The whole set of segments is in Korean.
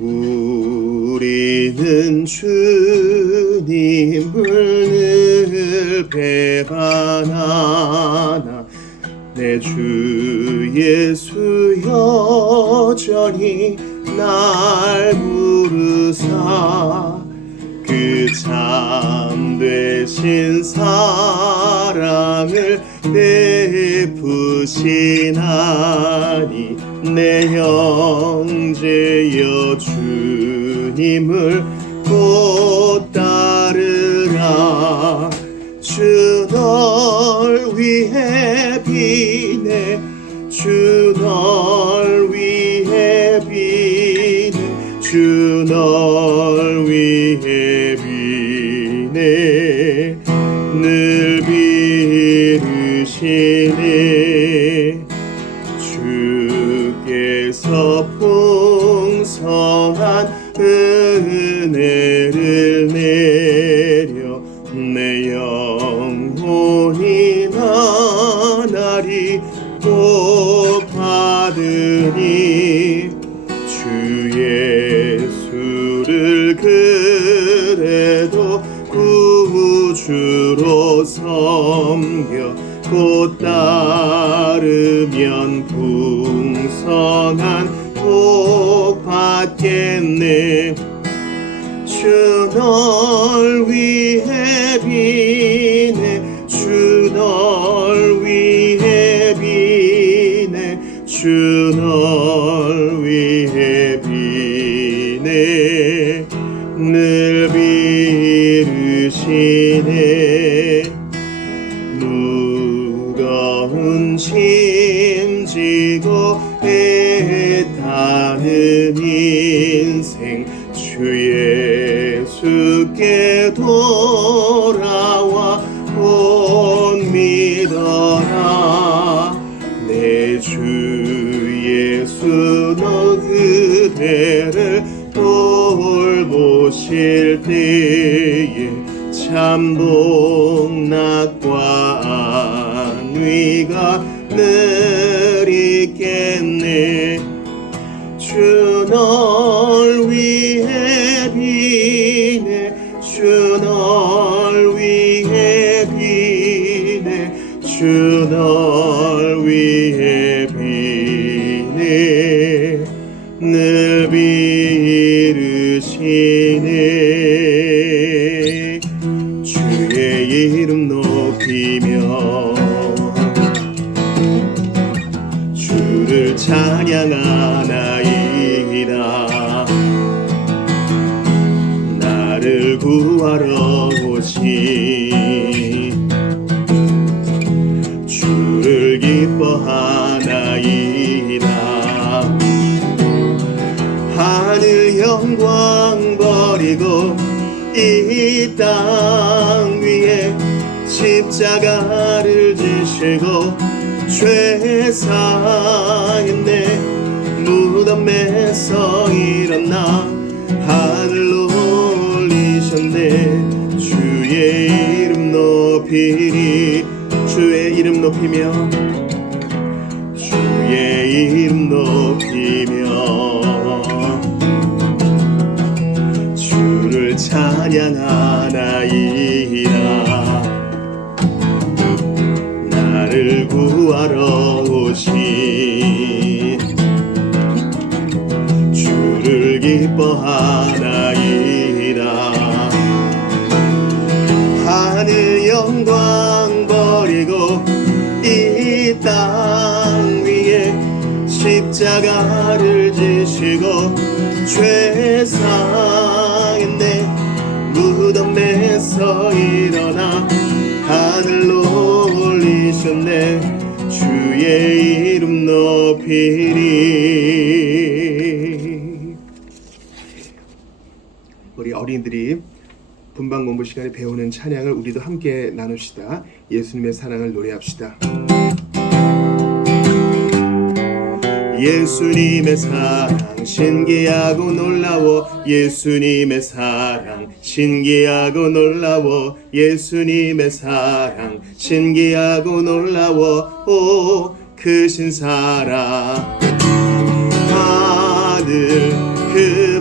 우리는 주님을 늘 배반하나 내 주 예수 여전히 날 부르사 그 참되신 사랑을 베푸시나니 내 형제여 주님을 곧 따르라. 주 널 위해 비네 주 널 위해 비네 주 널 위해 비네 늘 비르시네. 주께서 풍성한 은혜를 내려 내 영혼이 나날이 복 받으니 주 예수를 그래도 구주로 섬겨 곧 따르면 풍성한 복 받겠네. 주 널 위해 비네 주 널 위해 비네 주 널 위해 비네 늘 비르시네. 무거운 짐 지고 애타는 인생 주 예수께 돌아와 곧 믿어라. 내 주 예수 너 그대를 돌보실 때에 참 복락과 안위가 늘 있겠네. 주 널 위해 비네 주 널 위해 비네 주 널 위해 비네 늘 비르시네. 주의 이름 높이며 주를 찬양하나이다. 나를 구하러 오신 주를 기뻐하나이다. 하늘 영광 버리고 이 땅 위에 십자가를 지시고 죄 사했네. 무덤에서 일어나 하늘로 올리셨네. 주의 이름 높이리. 주의 이름 높이며 주의 이름 높이며 주를 찬양하나이다. 나를 구하러 오신 주를 기뻐하나이다. 하늘 영광 버리고 이 땅 위에 십자가를 지시고 죄 사했네. 무덤에서 일어나 하늘로 올리셨네. 주의 이름 높이리. 우리 어린이들이 분방 공부 시간에 배우는 찬양을 우리도 함께 나눕시다. 예수님의 사랑을 노래합시다. 예수님의 사랑 신기하고 놀라워. 예수님의 사랑 신기하고 놀라워. 예수님의 사랑 신기하고 놀라워. 오 크신 사랑 아들 그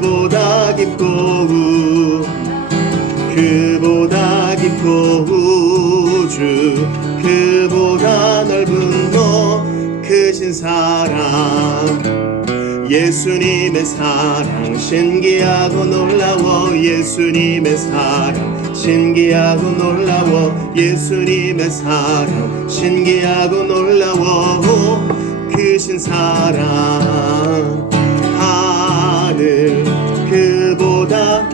깊고 우주 그보다 넓은 높 크신 사랑 예수님의 사랑 신기하고 놀라워 예수님의 사랑 신기하고 놀라워 예수님의 사랑 신기하고 놀라워 크신 사랑 하늘 그보다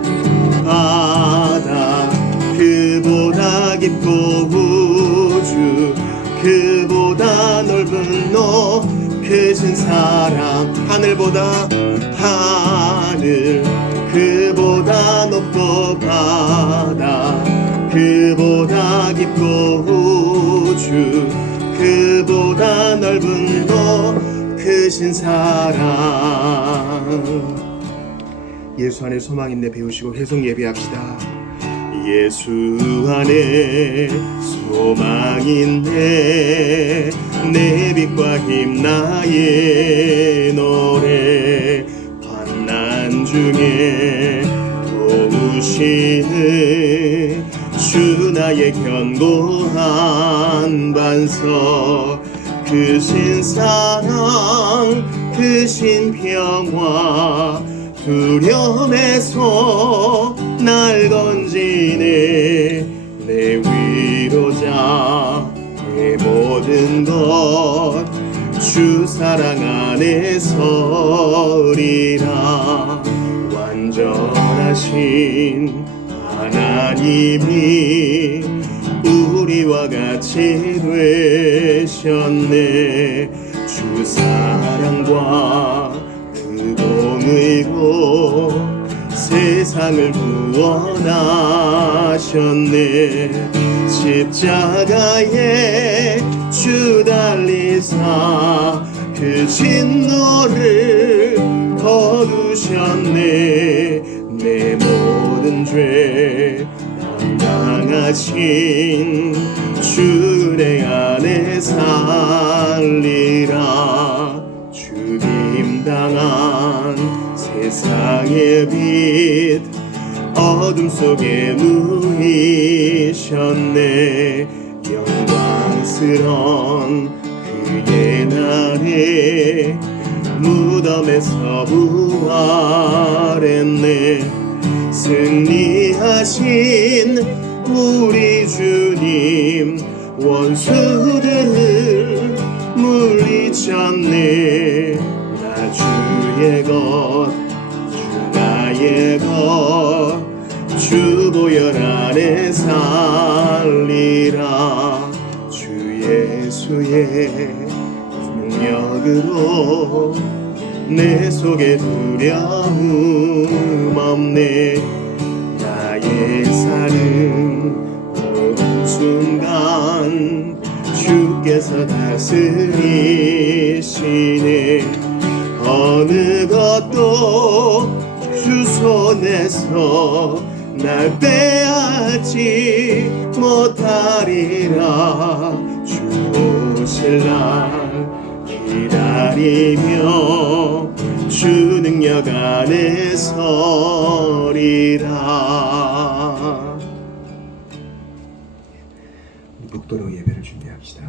바다 그보다 깊고 우주 그보다 넓은 높 크신 사랑 하늘보다 하늘 그보다 높고 바다 그보다 깊고 우주 그보다 넓은 높 크신 사랑 예수 안에 소망 있네 배우시고 회송 예배합시다. 예수 안에 소망 있네 내 빛과 힘 나의 노래 환난 중에 도우시는 주 나의 견고한 반석 크신 사랑 크신 평화 두려움에서 날 건지네 내 위로자 내 모든 것 주 사랑 안에 서리라 완전하신 하나님이 우리와 같이 되셨네 주 사랑과 그 공의로 세상을 구원하셨네 십자가에 주 달리사 그 진노를 거두셨네 내 모든 죄 담당하신 주 내 안에 살리라 죽임당한 세상의 빛 어둠 속에 누이셨네 영광스런 그의 날에 무덤에서 부활했네 승리하신 우리 주님 원수들을 물리쳤네 나 주의 것 주 나의 것 주 보혈 안에 살리라 주 예수의 능력으로 내 속에 두려움 없네 나의 사는 모든 순간 주께서 다스리시네 어느 것도 주 손에서 날 빼앗지 못하리라 주 오실 날 기다리며 주 능력 안에 서리라 묵도록 예배를 준비합시다.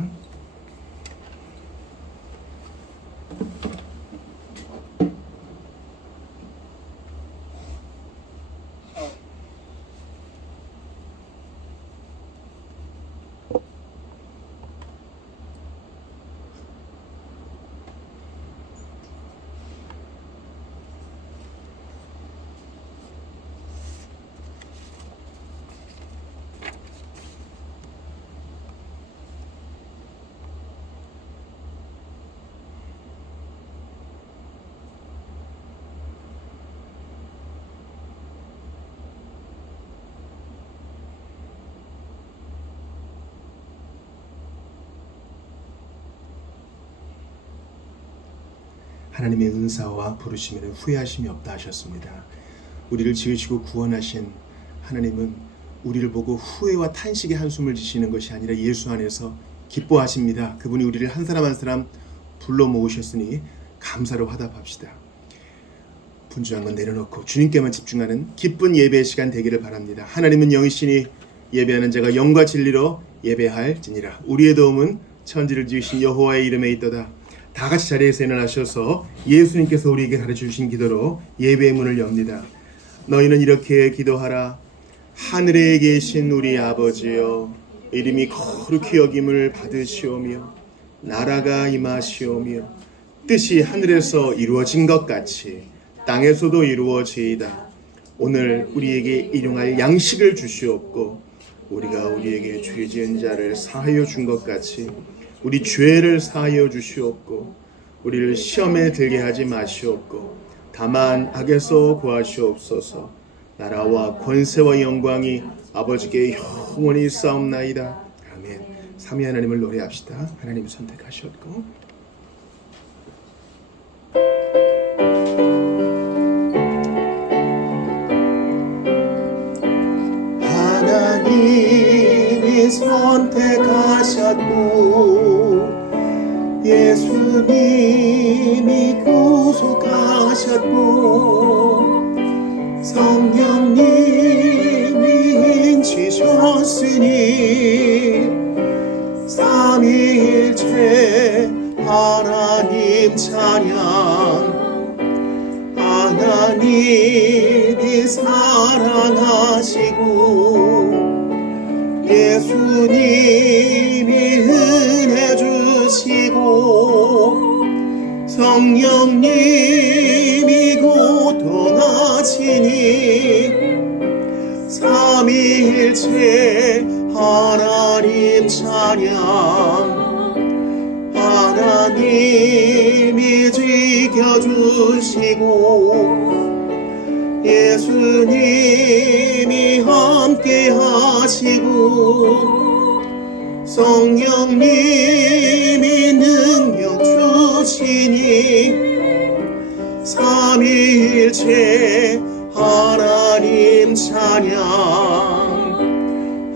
하나님의 은사와 부르심에는 후회하심이 없다 하셨습니다. 우리를 지으시고 구원하신 하나님은 우리를 보고 후회와 탄식의 한숨을 지시는 것이 아니라 예수 안에서 기뻐하십니다. 그분이 우리를 한 사람 한 사람 불러 모으셨으니 감사로 화답합시다. 분주한 건 내려놓고 주님께만 집중하는 기쁜 예배의 시간 되기를 바랍니다. 하나님은 영이시니 예배하는 자가 영과 진리로 예배할지니라. 우리의 도움은 천지를 지으신 여호와의 이름에 있도다. 다 같이 자리에서 일어나셔서 예수님께서 우리에게 가르쳐 주신 기도로 예배의 문을 엽니다. 너희는 이렇게 기도하라. 하늘에 계신 우리 아버지여, 이름이 거룩히 여김을 받으시오며 나라가 임하시오며 뜻이 하늘에서 이루어진 것 같이 땅에서도 이루어지이다. 오늘 우리에게 일용할 양식을 주시옵고 우리가 우리에게 죄 지은 자를 사하여 준 것 같이 우리 죄를 사하여 주시옵고 우리를 시험에 들게 하지 마시옵고 다만 악에서 구하시옵소서. 나라와 권세와 영광이 아버지께 영원히 싸움나이다. 아멘. 삼위 하나님을 노래합시다. 하나님 선택하셨고 하나님이 선택하셨고 예수님이 구속하셨고 성령님이 인치셨으니 삼위일체 하나님 찬양. 하나님이 사랑하시고 예수님이 은혜 주시고 성령님이 고통하시니 삼위일체 하나님 찬양. 하나님이 지켜주시고 예수님이 함께 하시고 성령님이 능력 주시니 삼위일체 하나님 찬양.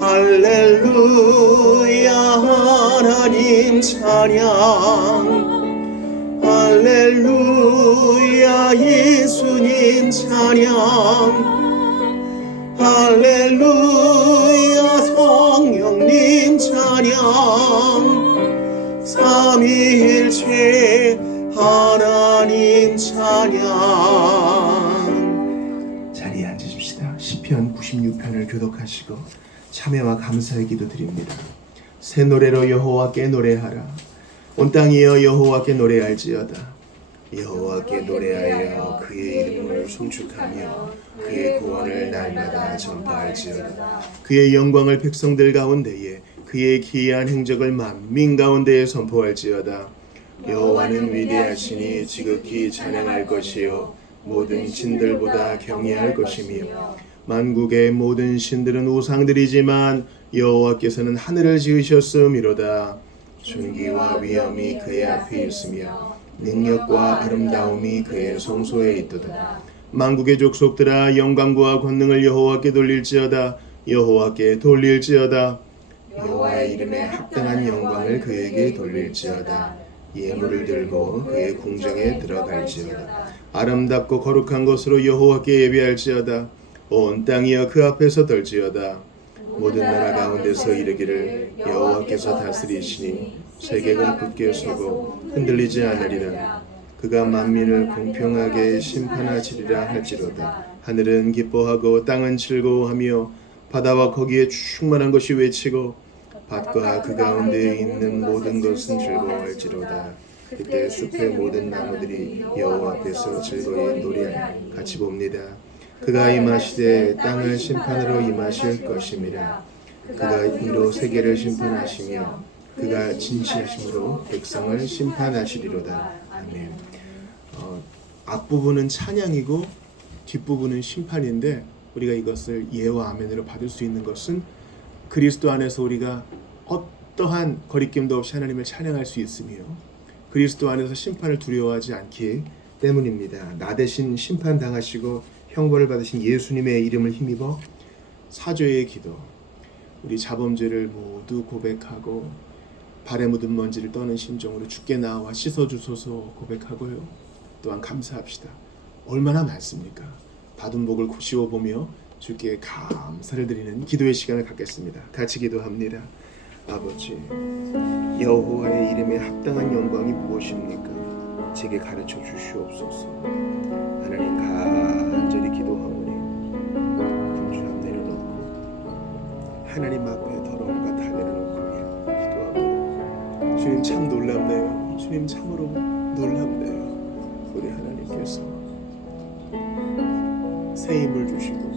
할렐루야 하나님 찬양. 할렐루야 예수님 찬양. 할렐루야 성령님 찬양. 삼위일체 하나님 찬양. 자리에 앉으십시다. 시편 96편을 교독하시고 참회와 감사의 기도 드립니다. 새 노래로 여호와께 노래하라. 온 땅이여 여호와께 노래할지어다. 여호와께 노래하여 그의 이름을 송축하며 그의 구원을 날마다 전파할지어다. 그의 영광을 백성들 가운데에 그의 기이한 행적을 만민 가운데에 선포할지어다. 여호와는 위대하시니 지극히 찬양할 것이요 모든 신들보다 경외할 것이며 만국의 모든 신들은 우상들이지만 여호와께서는 하늘을 지으셨음이로다. 존귀와 위엄이 그의 앞에 있으며 능력과 아름다움이 그의 성소에 있도다. 만국의 족속들아 영광과 권능을 여호와께 돌릴지어다. 여호와께 돌릴지어다. 여호와의 이름에 합당한 영광을 그에게 돌릴지어다. 예물을 들고 그의 궁정에 들어갈지어다. 아름답고 거룩한 것으로 여호와께 예배할지어다. 온 땅이여 그 앞에서 떨지어다. 모든 나라 가운데서 이르기를 여호와께서 다스리시니 세계가 굳게 서고 흔들리지 않으리라. 그가 만민을 공평하게 심판하시리라 할지로다. 하늘은 기뻐하고 땅은 즐거워하며 바다와 거기에 충만한 것이 외치고 밭과 그 가운데에 있는 모든 것은 즐거워할지로다. 그때 숲의 모든 나무들이 여호와 앞에서 즐거이 노래하니 같이 봅니다. 그가 임하시되 땅을 심판으로 임하실 것임이라. 그가 이로 세계를 심판하시며 그가 진실하심으로 백성을 심판하시리로다. 아멘. 앞부분은 찬양이고 뒷부분은 심판인데 우리가 이것을 예와 아멘으로 받을 수 있는 것은 그리스도 안에서 우리가 어떠한 거리낌도 없이 하나님을 찬양할 수 있으며 그리스도 안에서 심판을 두려워하지 않기 때문입니다. 나 대신 심판당하시고 형벌을 받으신 예수님의 이름을 힘입어 사죄의 기도, 우리 자범죄를 모두 고백하고 발에 묻은 먼지를 떠는 심정으로 주께 나와 씻어주소서 고백하고요. 또한 감사합시다. 얼마나 많습니까? 받은 복을 씌워보며 주께 감사를 드리는 기도의 시간을 갖겠습니다. 같이 기도합니다. 아버지, 여호와의 이름에 합당한 영광이 무엇입니까? 제게 가르쳐 주시옵소서. 하나님, 간절히 기도하오니 분주 앞 내려놓고 하나님 앞에 더러움과 다 내려놓고 기도합니다. 주님 참 놀랍네요. 주님 참으로 놀랍네요. 우리 하나님께서 새 힘을 주시고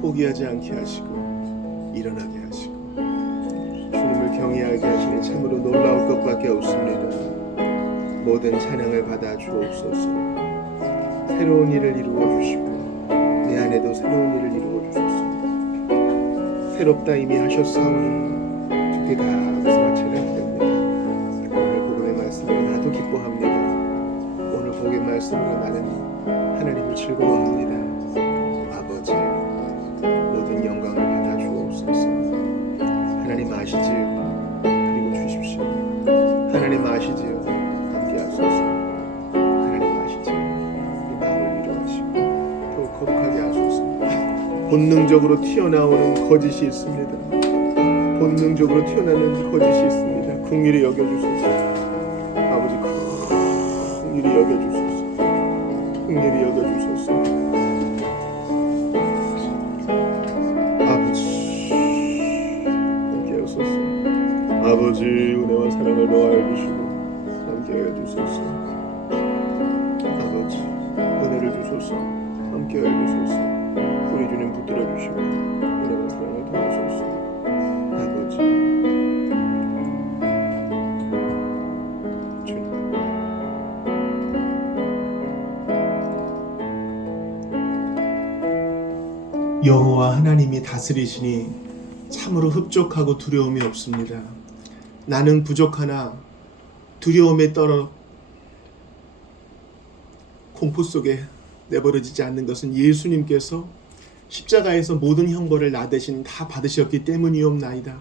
포기하지 않게 하시고 일어나게 하시고 주님을 경외하게 하시니 참으로 놀라울 것밖에 없습니다. 모든 찬양을 받아 주옵소서. 새로운 일을 이루어 주시고 내 안에도 새로운 일을 이루어 주소서. 새롭다 이미 하셨사오니 주께 감사와 찬양드립니다. 오늘 복음의 말씀으로 나도 기뻐합니다. 오늘 복음의 말씀으로 나는 하나님을 즐거워합니다. 아버지, 모든 영광을 받아 주옵소서. 하나님 아시지요? 그리고 주십시오. 하나님 아시지요? 함께 하소서. 하나님 아시지요? 이 마음을 위로하시고 더욱 거룩하게 하소서. 본능적으로 튀어나오는 거짓이 있습니다. 본능적으로 튀어나오는 거짓이 있습니다. 긍휼히 여겨주소서. 아버지, 긍휼히 여겨주소서. 긍휼히 여겨주소서. 아버지, 은혜와 사랑을 더하여 주시고 함께하여 주소서. 아버지, 은혜를 주소서. 함께하여 주소서. 우리 주님 붙들어 주시고 은혜와 사랑을 더하소서. 아버지, 주님, 여호와 하나님이 다스리시니 참으로 흡족하고 두려움이 없습니다. 나는 부족하나 두려움에 떨어 공포 속에 내버려지지 않는 것은 예수님께서 십자가에서 모든 형벌을 나 대신 다 받으셨기 때문이옵나이다.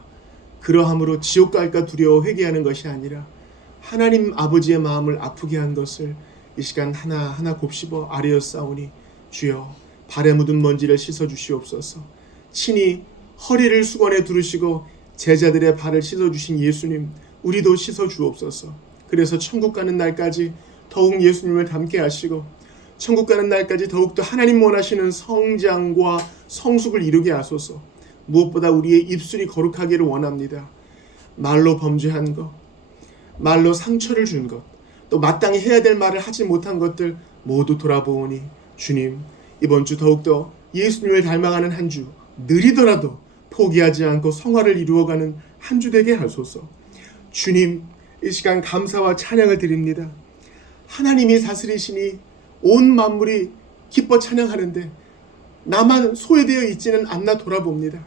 그러함으로 지옥 갈까 두려워 회개하는 것이 아니라 하나님 아버지의 마음을 아프게 한 것을 이 시간 하나하나 곱씹어 아뢰었사오니 주여, 발에 묻은 먼지를 씻어 주시옵소서. 친히 허리를 수건에 두르시고 제자들의 발을 씻어주신 예수님, 우리도 씻어주옵소서. 그래서 천국 가는 날까지 더욱 예수님을 닮게 하시고 천국 가는 날까지 더욱더 하나님 원하시는 성장과 성숙을 이루게 하소서. 무엇보다 우리의 입술이 거룩하기를 원합니다. 말로 범죄한 것, 말로 상처를 준 것, 또 마땅히 해야 될 말을 하지 못한 것들 모두 돌아보오니 주님, 이번 주 더욱더 예수님을 닮아가는 한 주, 느리더라도 포기하지 않고 성화를 이루어가는 한 주 되게 하소서. 주님, 이 시간 감사와 찬양을 드립니다. 하나님이 다스리시니 온 만물이 기뻐 찬양하는데 나만 소외되어 있지는 않나 돌아봅니다.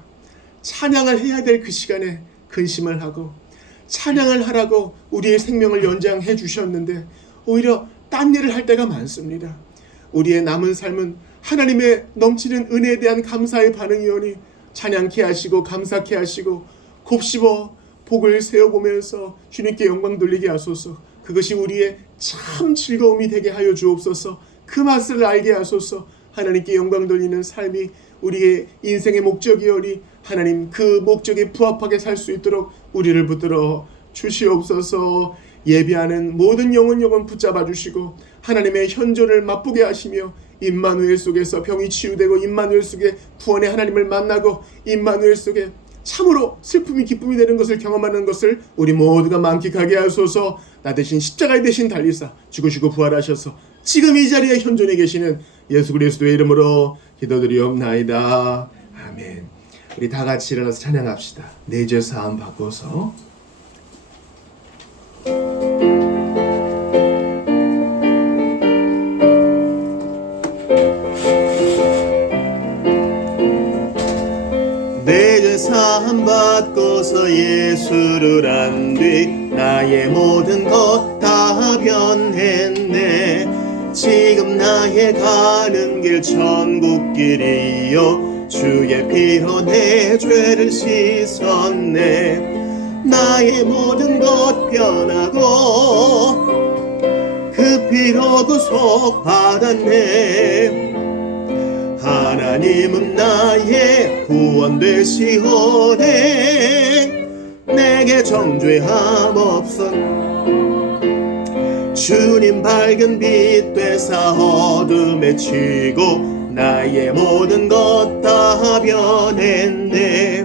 찬양을 해야 될 그 시간에 근심을 하고 찬양을 하라고 우리의 생명을 연장해 주셨는데 오히려 딴 일을 할 때가 많습니다. 우리의 남은 삶은 하나님의 넘치는 은혜에 대한 감사의 반응이오니 찬양케 하시고 감사케 하시고 곱씹어 복을 세어보면서 주님께 영광 돌리게 하소서. 그것이 우리의 참 즐거움이 되게 하여 주옵소서. 그 맛을 알게 하소서. 하나님께 영광 돌리는 삶이 우리의 인생의 목적이오니 하나님, 그 목적에 부합하게 살 수 있도록 우리를 붙들어 주시옵소서. 예배하는 모든 영혼 붙잡아 주시고 하나님의 현존을 맛보게 하시며 임마누엘 속에서 병이 치유되고 임마누엘 속에 구원의 하나님을 만나고 임마누엘 속에 참으로 슬픔이 기쁨이 되는 것을 경험하는 것을 우리 모두가 만끽하게 하소서. 나 대신 십자가에 대신 달리사 죽으시고 부활하셔서 지금 이 자리에 현존해 계시는 예수 그리스도의 이름으로 기도드리옵나이다. 아멘. 우리 다 같이 일어나서 찬양합시다. 내 죄 사함 받고서. 내 죄 사함 받고서 예수를 안 뒤 나의 모든 것 다 변했네. 지금 나의 가는 길 천국길이요 주의 피로 내 죄를 씻었네. 나의 모든 것 변하고 그 피로 구속 받았네. 하나님은 나의 구원 되시오네 내게 정죄함 없어 주님 밝은 빛 되사 어둠에 치고 나의 모든 것 다 변했네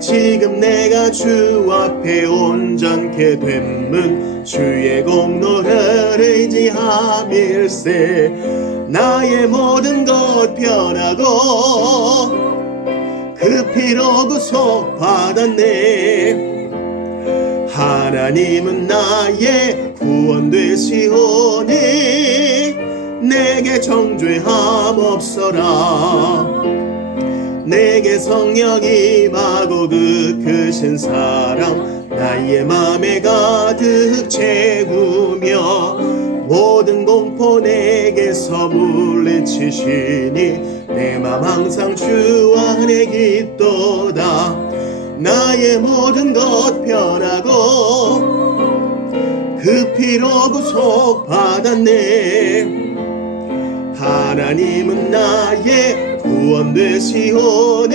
지금 내가 주 앞에 온전케 됨은 주의 공로를 의지함일세 나의 모든 것 변하고 그 피로 구속 받았네 하나님은 나의 구원 되시오니 내게 정죄함 없어라 내게 성령 임하고 그 크신 사랑 나의 맘에 가득 채우며 모든 공포 내게서 물리치시니 내 맘 항상 주 안에 깃도다 나의 모든 것 변하고 그 피로 구속 받았네 하나님은 나의 구원 되시오니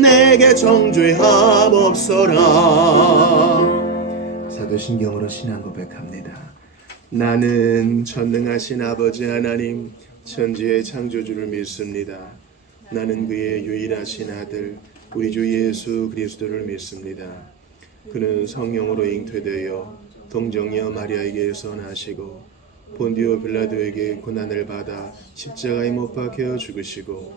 내게 정죄함 없어라 사도신경으로 신앙 고백합니다 나는 전능하신 아버지 하나님 천지의 창조주를 믿습니다 나는 그의 유일하신 아들 우리 주 예수 그리스도를 믿습니다. 그는 성령으로 잉태되어 동정녀 마리아에게서 나시고 본디오 빌라도에게 고난을 받아 십자가에 못 박혀 죽으시고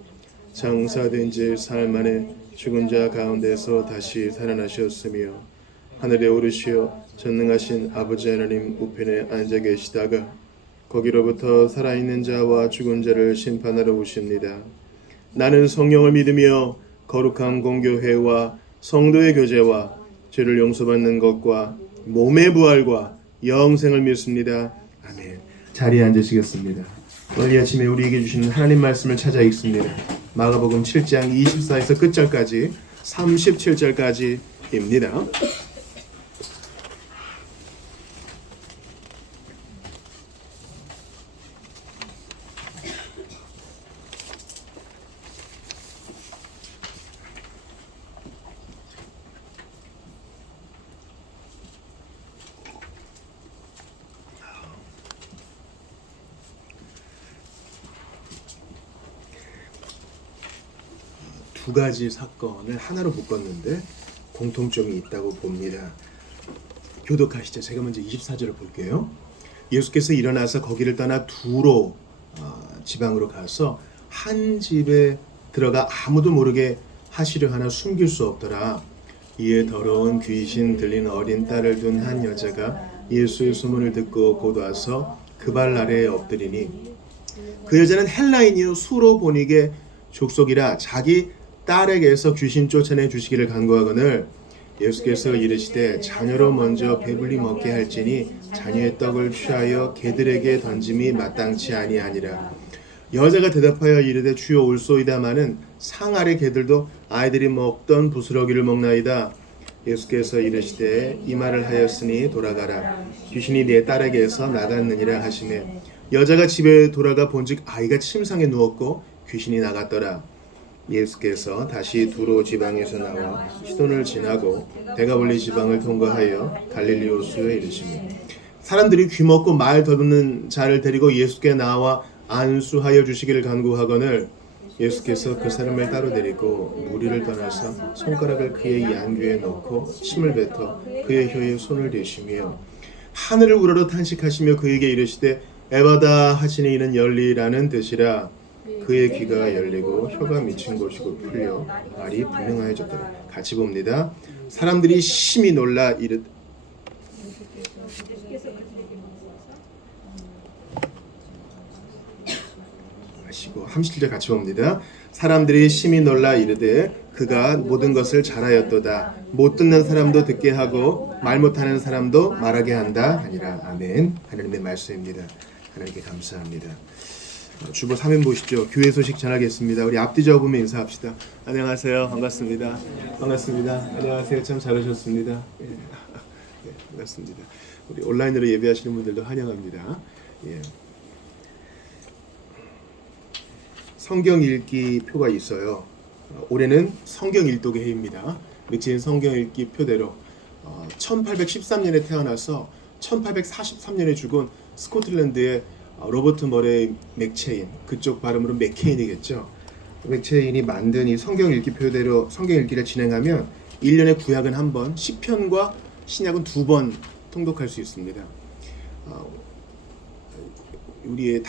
장사된 지 사흘 만에 죽은 자 가운데서 다시 살아나셨으며 하늘에 오르시어 전능하신 아버지 하나님 우편에 앉아 계시다가 거기로부터 살아있는 자와 죽은 자를 심판하러 오십니다. 나는 성령을 믿으며 거룩한 공교회와 성도의 교제와 죄를 용서받는 것과 몸의 부활과 영생을 믿습니다. 아멘. 자리에 앉으시겠습니다. 오늘 이 아침에 우리에게 주시는 하나님 말씀을 찾아 읽습니다. 마가복음 7장 24에서 끝절까지 37절까지입니다. 두 가지 사건을 하나로 묶었는데 공통점이 있다고 봅니다. 교독하시죠. 제가 먼저 24절을 볼게요. 예수께서 일어나서 거기를 떠나 두로 지방으로 가서 한 집에 들어가 아무도 모르게 하시려 하나 숨길 수 없더라. 이에 더러운 귀신 들린 어린 딸을 둔 한 여자가 예수의 소문을 듣고 곧 와서 그 발 아래에 엎드리니 그 여자는 헬라인이요 수로 보닉의 족속이라 자기 딸에게서 귀신 쫓아내 주시기를 간구하거늘 예수께서 이르시되 자녀로 먼저 배불리 먹게 할지니 자녀의 떡을 취하여 개들에게 던짐이 마땅치 아니하니라. 여자가 대답하여 이르되 주여 올소이다마는 상 아래 개들도 아이들이 먹던 부스러기를 먹나이다. 예수께서 이르시되 이 말을 하였으니 돌아가라. 귀신이 네 딸에게서 나갔느니라 하시매 여자가 집에 돌아가 본즉 아이가 침상에 누웠고 귀신이 나갔더라. 예수께서 다시 두로 지방에서 나와 시돈을 지나고 데가볼리 지방을 통과하여 갈릴리 호수에 이르시니 사람들이 귀먹고 말 더듬는 자를 데리고 예수께 나와 안수하여 주시기를 간구하거늘 예수께서 그 사람을 따로 데리고 무리를 떠나서 손가락을 그의 양귀에 넣고 침을 뱉어 그의 혀에 손을 대시며 하늘을 우러러 탄식하시며 그에게 이르시되 에바다 하시니 이는 열리라는 뜻이라. 그의 귀가 열리고 혀가 미친 곳이고 풀려 말이 분명하여졌더라. 같이 봅니다. 사람들이 심히 놀라 이르되 마시고 37절 같이 봅니다. 사람들이 심히 놀라 이르되 그가 모든 것을 잘하였도다. 못 듣는 사람도 듣게 하고 말 못하는 사람도 말하게 한다 하니라. 아멘. 하나님의 말씀입니다. 하나님께 감사합니다. 주보 3인 보시죠. 교회 소식 전하겠습니다. 우리 앞뒤 접으면 인사합시다. 안녕하세요. 반갑습니다. 반갑습니다. 안녕하세요. 참 잘 오셨습니다. 예. 예, 반갑습니다. 우리 온라인으로 예배하시는 분들도 환영합니다. 예. 성경 읽기 표가 있어요. 올해는 성경 일독의 해입니다. 맥체인 성경 읽기 표대로 1813년에 태어나서 1843년에 죽은 스코틀랜드의 로버트 머레이 맥체인, 그쪽 발음으로 맥케인이겠죠. 맥체인이 만든 이 성경 읽기 표대로 성경 읽기를 진행하면 1년에 구약은 한 번, 시편과 신약은 2번 통독할 수 있습니다. 우리의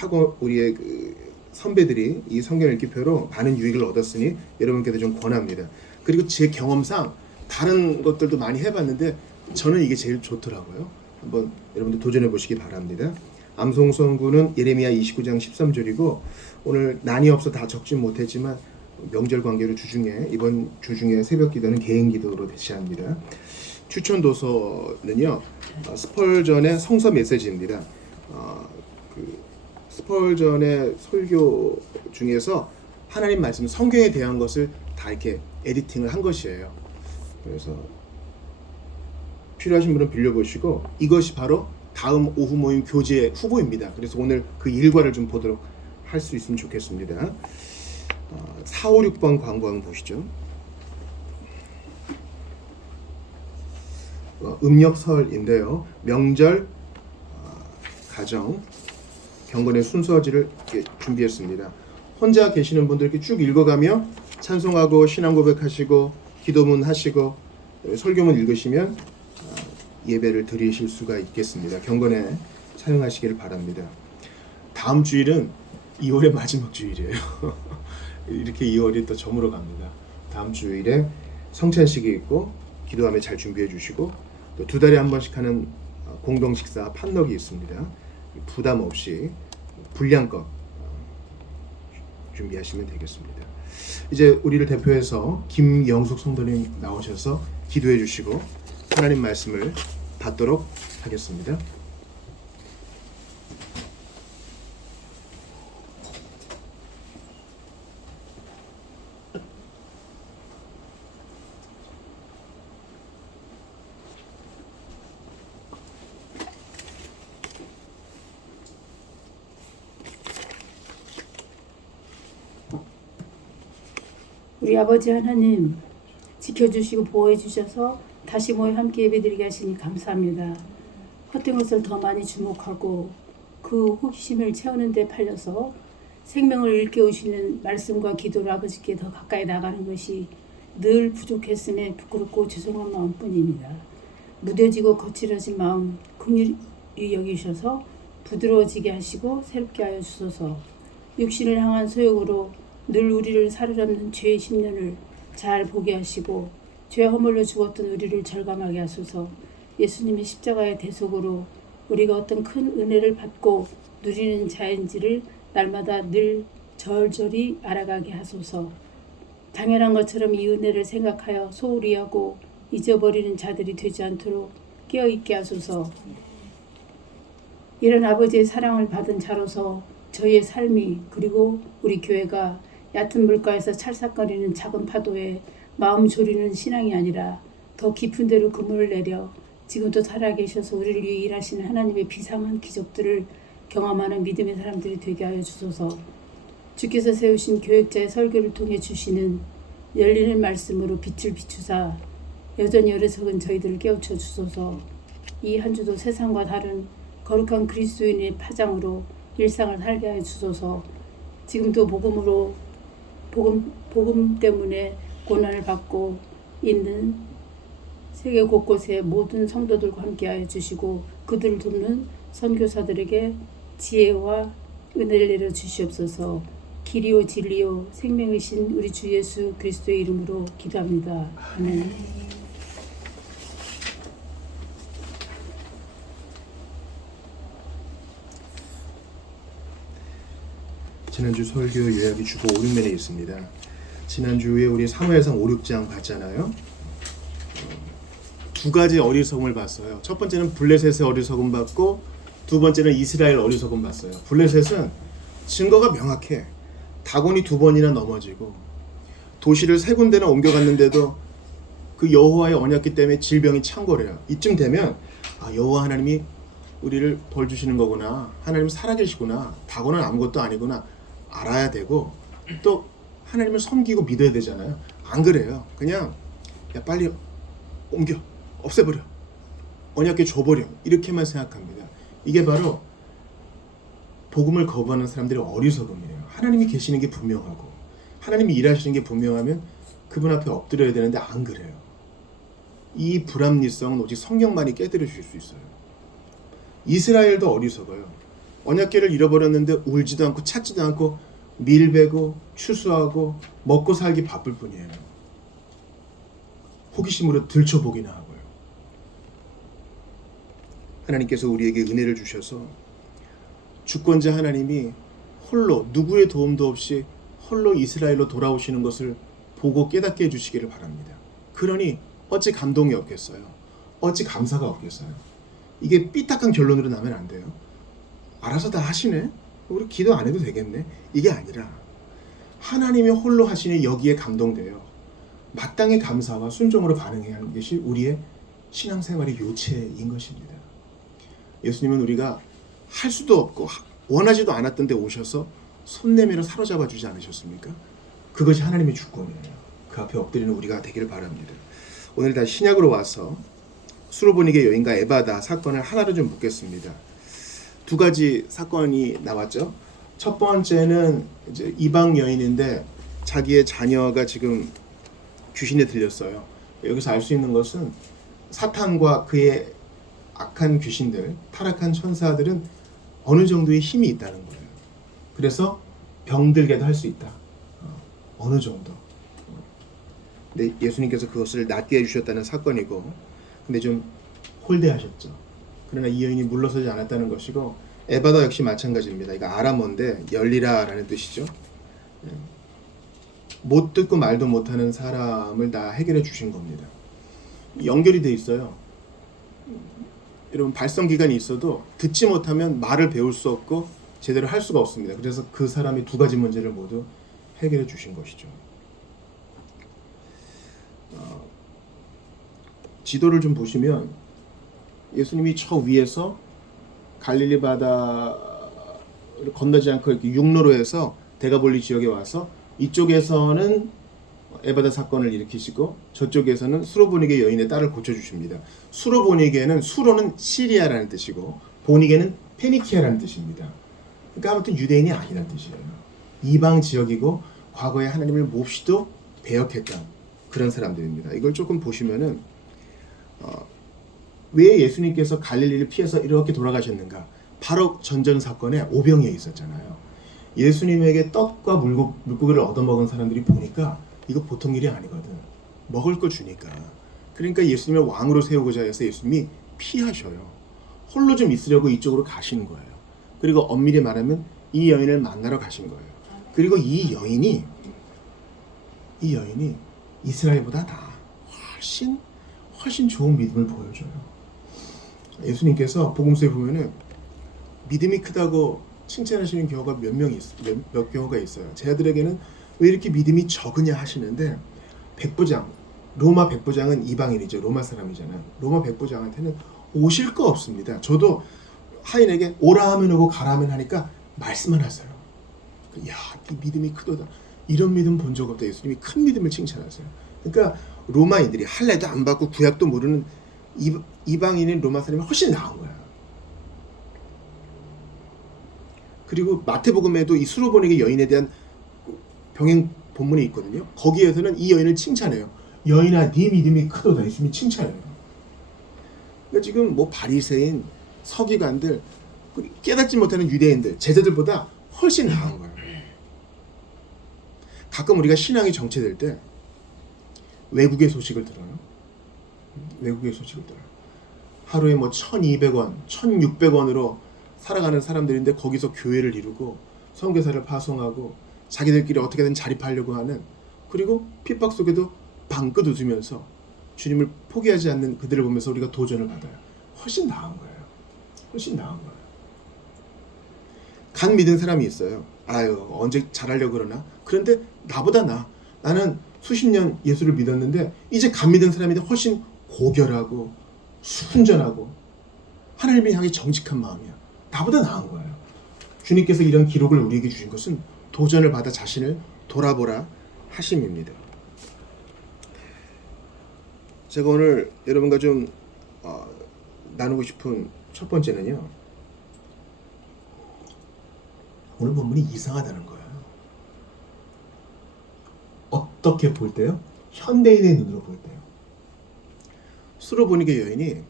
선배들이 이 성경 읽기표로 많은 유익을 얻었으니 여러분께도 좀 권합니다. 그리고 제 경험상 다른 것들도 많이 해봤는데 저는 이게 제일 좋더라고요. 한번 여러분들 도전해 보시기 바랍니다. 암송선구는 예레미야 29장 13절이고 오늘 난이 없어 다 적진 못했지만 명절 관계로 이번 주중에 새벽 기도는 개인 기도로 대시합니다. 추천 도서는요, 스펄전의 성서 메시지입니다. 스펄전의 설교 중에서 하나님 말씀, 성경에 대한 것을 다 이렇게 에디팅을 한 것이에요. 그래서 필요하신 분은 빌려보시고 이것이 바로 다음 오후 모임 교재 후보입니다. 그래서 오늘 그 일과를 좀 보도록 할 수 있으면 좋겠습니다. 4, 5, 6번 광고 한번 보시죠. 음력설인데요. 명절, 가정, 경건의 순서지를 이렇게 준비했습니다. 혼자 계시는 분들 이렇게 쭉 읽어가며 찬송하고 신앙 고백하시고 기도문 하시고 설교문 읽으시면 예배를 드리실 수가 있겠습니다. 경건에 사용하시기를 바랍니다. 다음 주일은 2월의 마지막 주일이에요. 이렇게 2월이 또 저물어 갑니다. 다음 주일에 성찬식이 있고 기도하며 잘 준비해 주시고 또 2달에 한 번씩 하는 공동 식사 판넉이 있습니다. 부담 없이 분량껏 준비하시면 되겠습니다. 이제 우리를 대표해서 김영숙 성도님 나오셔서 기도해 주시고 하나님 말씀을 받도록 하겠습니다. 우리 아버지 하나님, 지켜주시고 보호해주셔서 다시 모여 함께 예배드리게 하시니 감사합니다. 헛된 것을 더 많이 주목하고 그 호기심을 채우는 데 팔려서 생명을 일깨우시는 말씀과 기도로 아버지께 더 가까이 나가는 것이 늘 부족했음에 부끄럽고 죄송한 마음뿐입니다. 무뎌지고 거칠어진 마음 긍휼히 여기셔서 부드러워지게 하시고 새롭게 하여 주소서. 육신을 향한 소욕으로 늘 우리를 사로잡는 죄의 심년을 잘 보게 하시고 죄 허물로 죽었던 우리를 절감하게 하소서. 예수님의 십자가의 대속으로 우리가 어떤 큰 은혜를 받고 누리는 자인지를 날마다 늘 절절히 알아가게 하소서. 당연한 것처럼 이 은혜를 생각하여 소홀히 하고 잊어버리는 자들이 되지 않도록 깨어있게 하소서. 이런 아버지의 사랑을 받은 자로서 저희의 삶이 그리고 우리 교회가 얕은 물가에서 찰싹거리는 작은 파도에 마음 졸이는 신앙이 아니라 더 깊은 데로 그물을 내려 지금도 살아계셔서 우리를 위해 일하시는 하나님의 비상한 기적들을 경험하는 믿음의 사람들이 되게 하여 주소서. 주께서 세우신 교역자의 설교를 통해 주시는 열리는 말씀으로 빛을 비추사 여전히 어리석은 저희들을 깨우쳐 주소서. 이 한 주도 세상과 다른 거룩한 그리스도인의 파장으로 일상을 살게 하여 주소서. 지금도 복음 때문에 고난을 받고 있는 세계 곳곳의 모든 성도들과 함께하여 주시고 그들을 돕는 선교사들에게 지혜와 은혜를 내려 주시옵소서. 길이요 진리요 생명이신 우리 주 예수 그리스도의 이름으로 기도합니다. 아멘. 지난주 설교 요약이 주보 오른면에 있습니다. 지난주에 우리 사무엘상 5, 6장 봤잖아요. 두 가지 어리석음을 봤어요. 첫 번째는 블레셋의 어리석음 봤고 두 번째는 이스라엘 어리석음 봤어요. 블레셋은 증거가 명확해. 다곤이 2번이나 넘어지고 도시를 3군데나 옮겨갔는데도 그 여호와의 언약궤 때문에 질병이 창궐해요. 이쯤 되면 여호와 하나님이 우리를 벌 주시는 거구나. 하나님 살아계시구나. 다곤은 아무것도 아니구나. 알아야 되고 또 하나님을 섬기고 믿어야 되잖아요. 안 그래요. 그냥 야 빨리 옮겨 없애버려 언약궤 줘버려 이렇게만 생각합니다. 이게 바로 복음을 거부하는 사람들의 어리석음이에요. 하나님이 계시는 게 분명하고 하나님이 일하시는 게 분명하면 그분 앞에 엎드려야 되는데 안 그래요. 이 불합리성은 오직 성령만이 깨뜨려 주실 수 있어요. 이스라엘도 어리석어요. 언약궤를 잃어버렸는데 울지도 않고 찾지도 않고 밀베고 추수하고 먹고 살기 바쁠 뿐이에요. 호기심으로 들춰보기나 하고요. 하나님께서 우리에게 은혜를 주셔서 주권자 하나님이 홀로 누구의 도움도 없이 홀로 이스라엘로 돌아오시는 것을 보고 깨닫게 해주시기를 바랍니다. 그러니 어찌 감동이 없겠어요? 어찌 감사가 없겠어요? 이게 삐딱한 결론으로 나면 안 돼요. 알아서 다 하시네? 우리 기도 안 해도 되겠네? 이게 아니라 하나님이 홀로 하시니 여기에 감동돼요. 마땅히 감사와 순종으로 반응해야 하는 것이 우리의 신앙생활의 요체인 것입니다. 예수님은 우리가 할 수도 없고 원하지도 않았던 데 오셔서 손 내밀어 사로잡아 주지 않으셨습니까? 그것이 하나님의 주권이에요. 그 앞에 엎드리는 우리가 되기를 바랍니다. 오늘 다시 신약으로 와서 수로보니게 여인과 에바다 사건을 하나로 좀 묻겠습니다. 두 가지 사건이 나왔죠. 첫 번째는 이제 이방 여인인데 자기의 자녀가 지금 귀신에 들렸어요. 여기서 알 수 있는 것은 사탄과 그의 악한 귀신들, 타락한 천사들은 어느 정도의 힘이 있다는 거예요. 그래서 병들게도 할 수 있다. 어느 정도. 근데 예수님께서 그것을 낫게 해주셨다는 사건이고, 근데 좀 홀대하셨죠. 그러나 이 여인이 물러서지 않았다는 것이고, 에바다 역시 마찬가지입니다. 이거 아람어인데 열리라라는 뜻이죠. 못 듣고 말도 못하는 사람을 다 해결해 주신 겁니다. 연결이 돼 있어요. 여러분 발성 기간이 있어도 듣지 못하면 말을 배울 수 없고 제대로 할 수가 없습니다. 그래서 그 사람이 두 가지 문제를 모두 해결해 주신 것이죠. 지도를 좀 보시면 예수님이 저 위에서 갈릴리 바다를 건너지 않고 이렇게 육로로 해서 데가볼리 지역에 와서 이쪽에서는 에바다 사건을 일으키시고 저쪽에서는 수로보니게 여인의 딸을 고쳐주십니다. 수로보니게는 수로는 시리아라는 뜻이고 보니게는 페니키아라는 뜻입니다. 그러니까 아무튼 유대인이 아니라는 뜻이에요. 이방 지역이고 과거에 하나님을 몹시도 배역했던 그런 사람들입니다. 이걸 조금 보시면은 왜 예수님께서 갈릴리를 피해서 이렇게 돌아가셨는가? 바로 전전 사건에 오병이어 있었잖아요. 예수님에게 떡과 물고기를 얻어먹은 사람들이 보니까 이거 보통 일이 아니거든. 먹을 걸 주니까. 그러니까 예수님을 왕으로 세우고자 해서 예수님이 피하셔요. 홀로 좀 있으려고 이쪽으로 가시는 거예요. 그리고 엄밀히 말하면 이 여인을 만나러 가신 거예요. 그리고 이 여인이 이스라엘보다 다 훨씬 좋은 믿음을 보여줘요. 예수님께서 복음서에 보면은 믿음이 크다고 칭찬하시는 경우가 몇 경우가 있어요. 제 아들에게는 왜 이렇게 믿음이 적으냐 하시는데 백부장, 로마 백부장은 이방인이죠. 로마 사람이잖아요. 로마 백부장한테는 오실 거 없습니다. 저도 하인에게 오라 하면 오고 가라 하면 하니까 말씀만 하세요. 야, 이 믿음이 크도다. 이런 믿음 본 적 없다. 예수님이 큰 믿음을 칭찬하세요. 그러니까 로마인들이 할례도 안 받고 구약도 모르는 이방인인 로마 사람이 훨씬 나은 거야. 그리고 마태복음에도 이 수로보니게 여인에 대한 병행 본문이 있거든요. 거기에서는 이 여인을 칭찬해요. 여인아, 네 믿음이 크도다. 예수님이 칭찬해요. 그러니까 지금 뭐 바리새인, 서기관들, 깨닫지 못하는 유대인들, 제자들보다 훨씬 나은 거예요. 가끔 우리가 신앙이 정체될 때 외국의 소식을 들어요. 외국의 소식을 들어요. 하루에 뭐 1,200원, 1,600원으로 살아가는 사람들인데 거기서 교회를 이루고 선교사를 파송하고 자기들끼리 어떻게든 자립하려고 하는, 그리고 핍박 속에도 방긋 웃으면서 주님을 포기하지 않는 그들을 보면서 우리가 도전을 받아요. 훨씬 나은 거예요. 훨씬 나은 거예요. 간 믿은 사람이 있어요. 아유, 언제 잘하려고 그러나? 그런데 나보다 나는 수십 년 예수를 믿었는데 이제 간 믿은 사람인데 훨씬 고결하고 순전하고 하나님을 향해 정직한 마음이야. 나보다 나은 거예요. 주님께서 이런 기록을 우리에게 주신 것은 도전을 받아 자신을 돌아보라 하심입니다. 제가 오늘 여러분과 좀 나누고 싶은 첫 번째는요, 오늘 본문이 이상하다는 거예요. 어떻게 볼 때요? 현대인의 눈으로 볼 때요. 수로보니게 여인이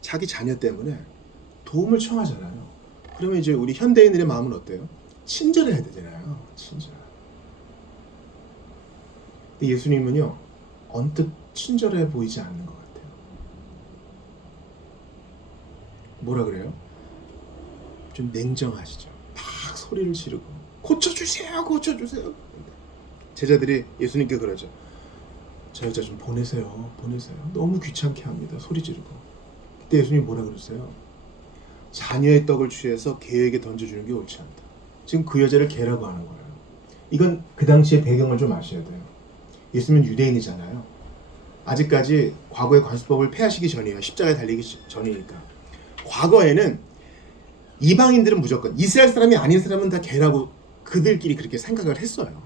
자기 자녀 때문에 도움을 청하잖아요. 그러면 이제 우리 현대인들의 마음은 어때요? 친절해야 되잖아요. 친절. 근데 예수님은요, 언뜻 친절해 보이지 않는 것 같아요. 뭐라 그래요? 좀 냉정하시죠. 막 소리를 지르고 고쳐주세요, 고쳐주세요. 제자들이 예수님께 그러죠. 저 여자 좀 보내세요, 보내세요. 너무 귀찮게 합니다. 소리 지르고. 그때 예수님이 뭐라 그러세요? 자녀의 떡을 취해서 개에게 던져주는 게 옳지 않다. 지금 그 여자를 개라고 하는 거예요. 이건 그 당시의 배경을 좀 아셔야 돼요. 예수님은 유대인이잖아요. 아직까지 과거의 관습법을 폐하시기 전이에요. 십자가에 달리기 전이니까. 과거에는 이방인들은 무조건, 이스라엘 사람이 아닌 사람은 다 개라고 그들끼리 그렇게 생각을 했어요.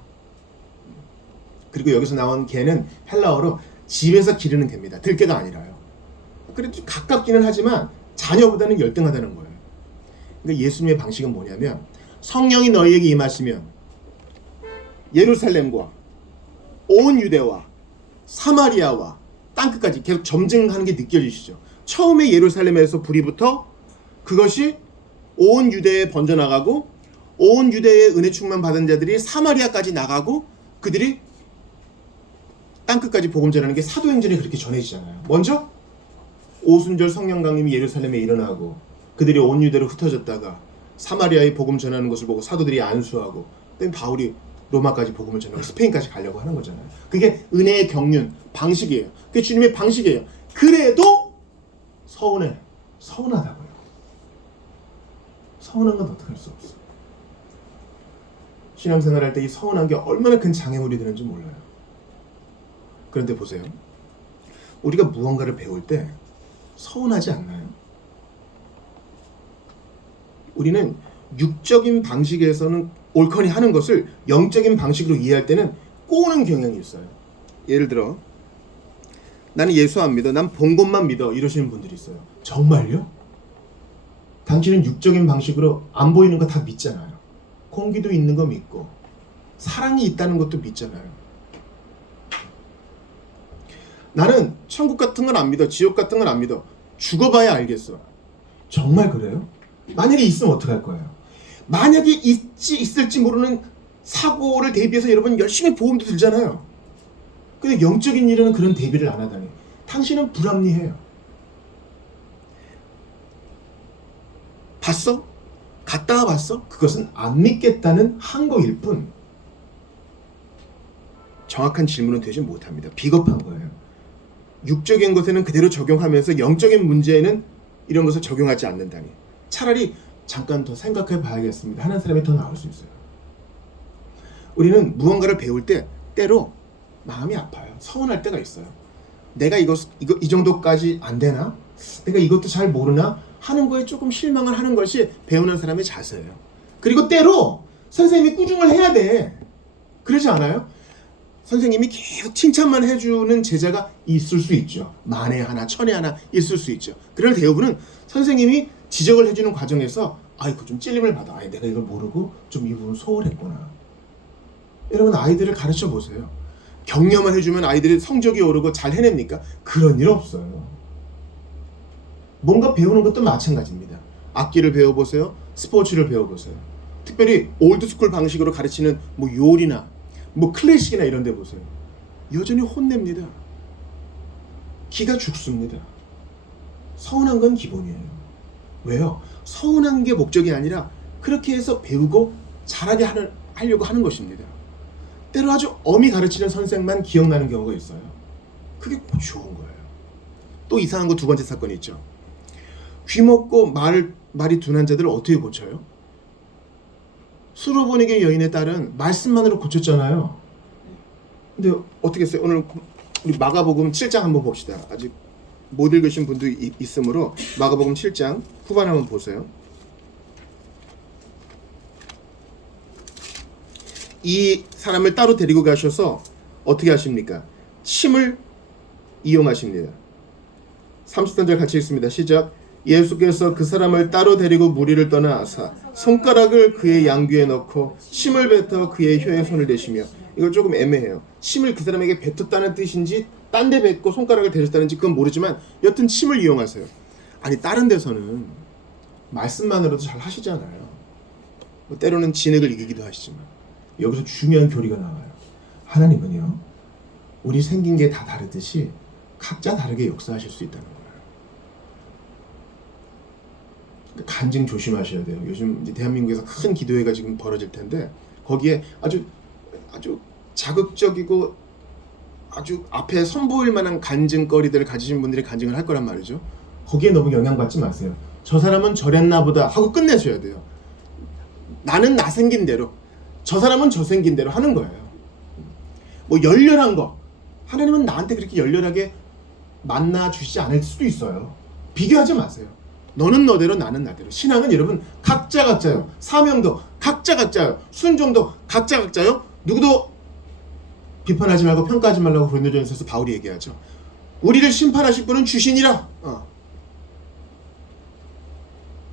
그리고 여기서 나온 개는 헬라어로 집에서 기르는 개입니다. 들개가 아니라요. 그래도 가깝기는 하지만 자녀보다는 열등하다는 거예요. 그러니까 예수님의 방식은 뭐냐면, 성령이 너희에게 임하시면 예루살렘과 온 유대와 사마리아와 땅끝까지 계속 점증하는 게 느껴지시죠? 처음에 예루살렘에서 불이 붙어 그것이 온 유대에 번져나가고, 온 유대의 은혜 충만 받은 자들이 사마리아까지 나가고, 그들이 땅끝까지 복음 전하는 게 사도행전이 그렇게 전해지잖아요. 먼저 오순절 성령 강림이 예루살렘에 일어나고, 그들이 온 유대로 흩어졌다가 사마리아의 복음 전하는 것을 보고 사도들이 안수하고, 그다음에 바울이 로마까지 복음을 전하고 스페인까지 가려고 하는 거잖아요. 그게 은혜의 경륜, 방식이에요. 그게 주님의 방식이에요. 그래도 서운하다고요. 서운한 건 어떻게 할 수 없어. 신앙생활 할 때 이 서운한 게 얼마나 큰 장애물이 되는지 몰라요. 그런데 보세요. 우리가 무언가를 배울 때 서운하지 않나요? 우리는 육적인 방식에서는 옳거니 하는 것을 영적인 방식으로 이해할 때는 꼬우는 경향이 있어요. 예를 들어, 나는 예수 안 믿어, 난 본 것만 믿어, 이러시는 분들이 있어요. 정말요? 당신은 육적인 방식으로 안 보이는 거 다 믿잖아요. 공기도 있는 거 믿고 사랑이 있다는 것도 믿잖아요. 나는 천국 같은 건 안 믿어, 지옥 같은 건 안 믿어. 죽어봐야 알겠어. 정말 그래요? 만약에 있으면 어떡할 거예요? 만약에 있을지 모르는 사고를 대비해서 여러분 열심히 보험도 들잖아요. 근데 영적인 일에는 그런 대비를 안 하다니, 당신은 불합리해요. 봤어? 갔다가 봤어? 그것은 안 믿겠다는 항거일 뿐 정확한 질문은 되지 못합니다. 비겁한 거예요. 육적인 것에는 그대로 적용하면서 영적인 문제에는 이런 것을 적용하지 않는다니, 차라리 잠깐 더 생각해 봐야겠습니다 하는 사람이 더 나을 수 있어요. 우리는 무언가를 배울 때 때로 마음이 아파요. 서운할 때가 있어요. 내가 이 정도까지 안 되나? 내가 이것도 잘 모르나? 하는 거에 조금 실망을 하는 것이 배우는 사람의 자세예요. 그리고 때로 선생님이 꾸중을 해야 돼. 그러지 않아요? 선생님이 계속 칭찬만 해주는 제자가 있을 수 있죠. 만에 하나, 천에 하나 있을 수 있죠. 그럴 대부분은 선생님이 지적을 해주는 과정에서 아이고 좀 찔림을 받아. 내가 이걸 모르고 좀 이 부분 소홀했구나. 여러분, 아이들을 가르쳐 보세요. 격려만 해주면 아이들이 성적이 오르고 잘 해냅니까? 그런 일 없어요. 뭔가 배우는 것도 마찬가지입니다. 악기를 배워보세요. 스포츠를 배워보세요. 특별히 올드스쿨 방식으로 가르치는 뭐 요리나 뭐 클래식이나 이런 데 보세요. 여전히 혼냅니다. 기가 죽습니다. 서운한 건 기본이에요. 왜요? 서운한 게 목적이 아니라 그렇게 해서 배우고 잘하게 하려고 하는 것입니다. 때로 아주 엄히 가르치는 선생만 기억나는 경우가 있어요. 그게 좋은 거예요. 또 이상한 거 두 번째 사건이 있죠. 귀먹고 말이 둔한 자들을 어떻게 고쳐요? 수로보니게 여인의 딸은 말씀만으로 고쳤잖아요. 근데 어떻게 했어요? 오늘 우리 마가복음 7장 한번 봅시다. 아직 못 읽으신 분도 있으므로 마가복음 7장 후반 한번 보세요. 이 사람을 따로 데리고 가셔서 어떻게 하십니까? 침을 이용하십니다. 33절 같이 읽습니다. 시작. 예수께서 그 사람을 따로 데리고 무리를 떠나서 손가락을 그의 양귀에 넣고 침을 뱉어 그의 혀에 손을 대시며, 이거 조금 애매해요. 침을 그 사람에게 뱉었다는 뜻인지 딴 데 뱉고 손가락을 대셨다는지 그건 모르지만 여튼 침을 이용하세요. 아니 다른 데서는 말씀만으로도 잘 하시잖아요. 뭐 때로는 진액을 이기기도 하시지만 여기서 중요한 교리가 나와요. 하나님은요, 우리 생긴 게 다 다르듯이 각자 다르게 역사하실 수 있다는 거예요. 간증 조심하셔야 돼요. 요즘 이제 대한민국에서 큰 기도회가 지금 벌어질 텐데 거기에 아주 자극적이고 아주 앞에 선보일 만한 간증거리들을 가지신 분들이 간증을 할 거란 말이죠. 거기에 너무 영향받지 마세요. 저 사람은 저랬나 보다 하고 끝내셔야 돼요. 나는 나 생긴 대로, 저 사람은 저 생긴 대로 하는 거예요. 뭐 열렬한 거, 하나님은 나한테 그렇게 열렬하게 만나 주시지 않을 수도 있어요. 비교하지 마세요. 너는 너대로 나는 나대로. 신앙은 여러분 각자 각자요. 사명도 각자 각자요. 순종도 각자 각자요. 누구도 비판하지 말고 평가하지 말라고 고린도전서에서 바울이 얘기하죠. 우리를 심판하실 분은 주시니라.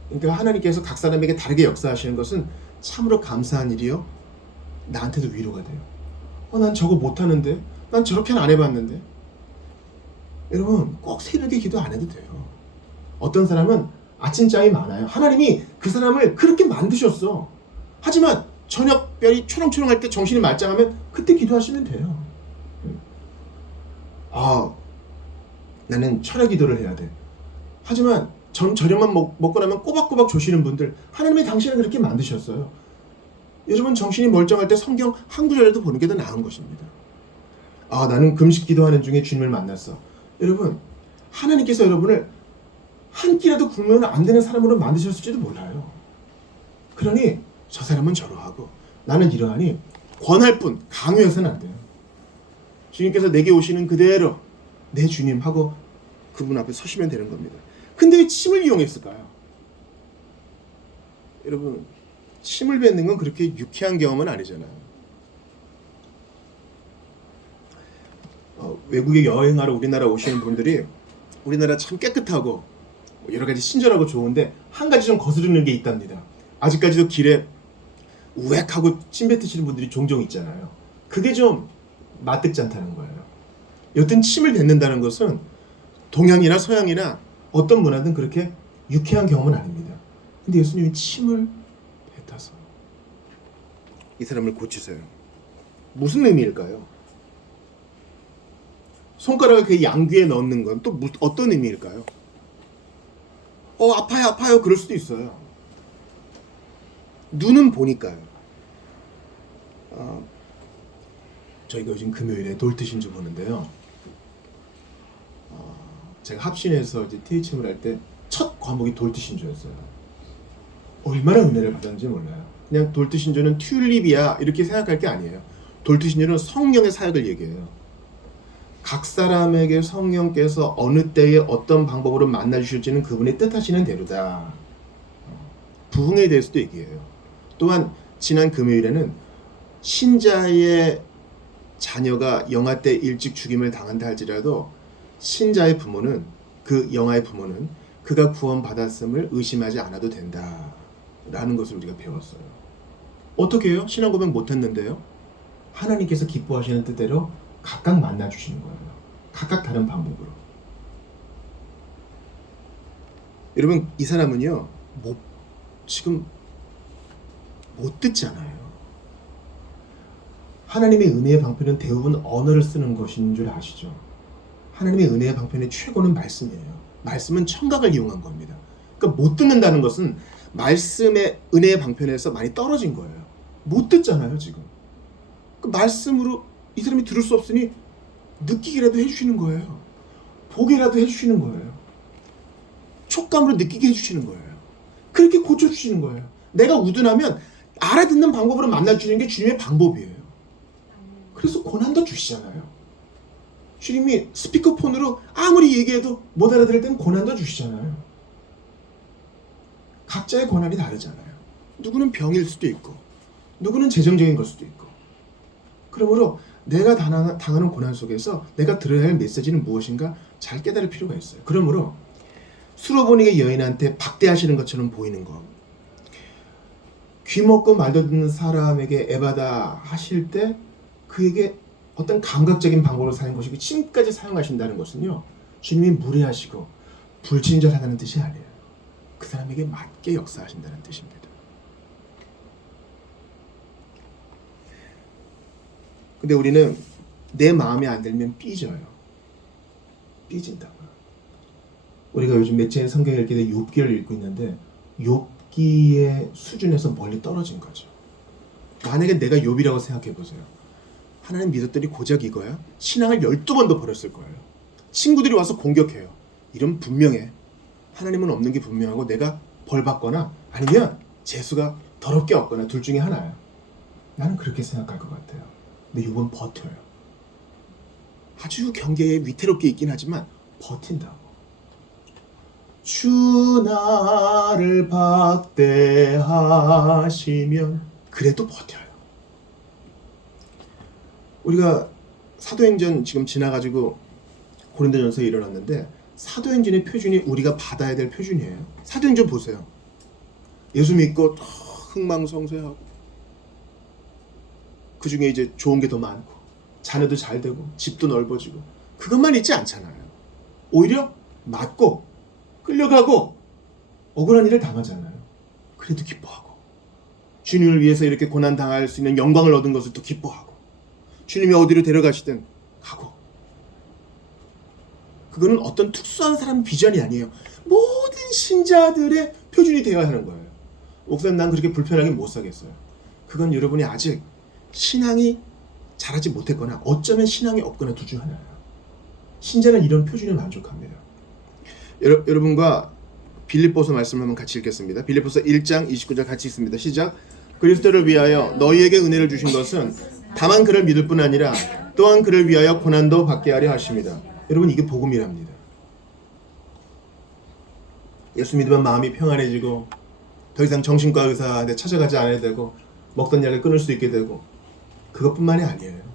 그러니까 하나님께서 각 사람에게 다르게 역사하시는 것은 참으로 감사한 일이요, 나한테도 위로가 돼요. 난 저거 못하는데, 난 저렇게는 안 해봤는데. 여러분 꼭 새벽에 기도 안 해도 돼요. 어떤 사람은 아침잠이 많아요. 하나님이 그 사람을 그렇게 만드셨어. 하지만 저녁별이 초롱초롱할 때 정신이 말짱하면 그때 기도하시면 돼요. 나는 철야 기도를 해야 돼. 하지만 저녁만 먹고 나면 꼬박꼬박 조시는 분들, 하나님이 당신을 그렇게 만드셨어요. 여러분 정신이 멀쩡할 때 성경 한 구절이라도 보는 게 더 나은 것입니다. 나는 금식 기도하는 중에 주님을 만났어. 여러분 하나님께서 여러분을 한 끼라도 굶으면 안 되는 사람으로 만드셨을지도 몰라요. 그러니 저 사람은 저러하고 나는 이러하니 권할 뿐 강요해서는 안 돼요. 주님께서 내게 오시는 그대로 내 주님 하고 그분 앞에 서시면 되는 겁니다. 근데 왜 침을 이용했을까요? 여러분 침을 뱉는 건 그렇게 유쾌한 경험은 아니잖아요. 외국에 여행하러 우리나라 오시는 분들이 우리나라 참 깨끗하고 여러 가지 친절하고 좋은데 한 가지 좀 거스르는 게 있답니다. 아직까지도 길에 우웩하고 침 뱉으시는 분들이 종종 있잖아요. 그게 좀 마뜩지 않다는 거예요. 여튼 침을 뱉는다는 것은 동양이나 서양이나 어떤 문화든 그렇게 유쾌한 경험은 아닙니다. 근데 예수님이 침을 뱉어서 이 사람을 고치세요. 무슨 의미일까요? 손가락을 그 양귀에 넣는 건 또 어떤 의미일까요? 아파요 그럴 수도 있어요. 눈은 보니까요. 저희가 요즘 금요일에 돌트신주 보는데요. 제가 합신에서 이제 THM을 할 때 첫 과목이 돌트신주였어요. 얼마나 은혜를 받았는지 몰라요. 그냥 돌트신주는 튤립이야 이렇게 생각할 게 아니에요. 돌트신주는 성령의 사역을 얘기해요. 각 사람에게 성령께서 어느 때에 어떤 방법으로 만나주실지는 그분의 뜻하시는 대로다. 부흥에 대해서도 얘기해요. 또한 지난 금요일에는 신자의 자녀가 영아 때 일찍 죽임을 당한다 할지라도 신자의 부모는, 그 영아의 부모는 그가 구원받았음을 의심하지 않아도 된다 라는 것을 우리가 배웠어요. 어떻게 해요? 신앙 고백 못했는데요. 하나님께서 기뻐하시는 뜻대로 각각 만나주시는 거예요. 각각 다른 방법으로. 여러분 이 사람은요 지금 못 듣잖아요. 하나님의 은혜의 방편은 대부분 언어를 쓰는 것인 줄 아시죠? 하나님의 은혜의 방편의 최고는 말씀이에요. 말씀은 청각을 이용한 겁니다. 그러니까 못 듣는다는 것은 말씀의 은혜의 방편에서 많이 떨어진 거예요. 못 듣잖아요 지금. 그 말씀으로 이 사람이 들을 수 없으니 느끼기라도 해주시는 거예요. 보기라도 해주시는 거예요. 촉감으로 느끼게 해주시는 거예요. 그렇게 고쳐주시는 거예요. 내가 우둔하면 알아듣는 방법으로 만나주시는 게 주님의 방법이에요. 그래서 고난도 주시잖아요. 주님이 스피커폰으로 아무리 얘기해도 못 알아들을 땐 고난도 주시잖아요. 각자의 고난이 다르잖아요. 누구는 병일 수도 있고 누구는 재정적인 걸 수도 있고 그러므로 내가 당하는 고난 속에서 내가 들어야 할 메시지는 무엇인가 잘 깨달을 필요가 있어요. 그러므로 수로보니게 여인한테 박대하시는 것처럼 보이는 것, 귀먹고 말도 듣는 사람에게 에바다 하실 때 그에게 어떤 감각적인 방법을 사용한 것이고 지금까지 사용하신다는 것은요, 주님이 무례하시고 불친절하다는 뜻이 아니에요. 그 사람에게 맞게 역사하신다는 뜻입니다. 근데 우리는 내 마음에 안 들면 삐져요. 삐진다고요. 우리가 요즘 매체인 성경 읽기 때 욥기를 읽고 있는데 욥기의 수준에서 멀리 떨어진 거죠. 만약에 내가 욥이라고 생각해 보세요. 하나님 믿었더니 고작 이거야? 신앙을 12번도 버렸을 거예요. 친구들이 와서 공격해요. 이러면 분명해. 하나님은 없는 게 분명하고 내가 벌 받거나 아니면 재수가 더럽게 없거나 둘 중에 하나야. 나는 그렇게 생각할 것 같아요. 근데 욥은 버텨요. 아주 경계에 위태롭게 있긴 하지만 버틴다고. 주 나를 박대하시면 그래도 버텨요. 우리가 사도행전 지금 지나가지고 고린도전서에 이르렀는데 사도행전의 표준이 우리가 받아야 될 표준이에요. 사도행전 보세요. 예수 믿고 흥망성쇠하고 그 중에 이제 좋은 게 더 많고 자녀도 잘 되고 집도 넓어지고 그것만 있지 않잖아요. 오히려 맞고 끌려가고 억울한 일을 당하잖아요. 그래도 기뻐하고 주님을 위해서 이렇게 고난 당할 수 있는 영광을 얻은 것을 또 기뻐하고 주님이 어디로 데려가시든 가고. 그거는 어떤 특수한 사람 비전이 아니에요. 모든 신자들의 표준이 되어야 하는 거예요. 목사님 난 그렇게 불편하게 못 살겠어요. 그건 여러분이 아직 신앙이 자라지 못했거나 어쩌면 신앙이 없거나 둘 중 하나예요. 신자는 이런 표준에 만족합니다. 여러분과 빌립보서 말씀을 한번 같이 읽겠습니다. 빌립보서 1장 29절 같이 읽습니다. 시작. 그리스도를 위하여 너희에게 은혜를 주신 것은 다만 그를 믿을 뿐 아니라 또한 그를 위하여 고난도 받게 하려 하십니다. 여러분 이게 복음이랍니다. 예수 믿으면 마음이 평안해지고 더 이상 정신과 의사한테 찾아가지 않아야 되고 먹던 약을 끊을 수 있게 되고 그것뿐만이 아니에요.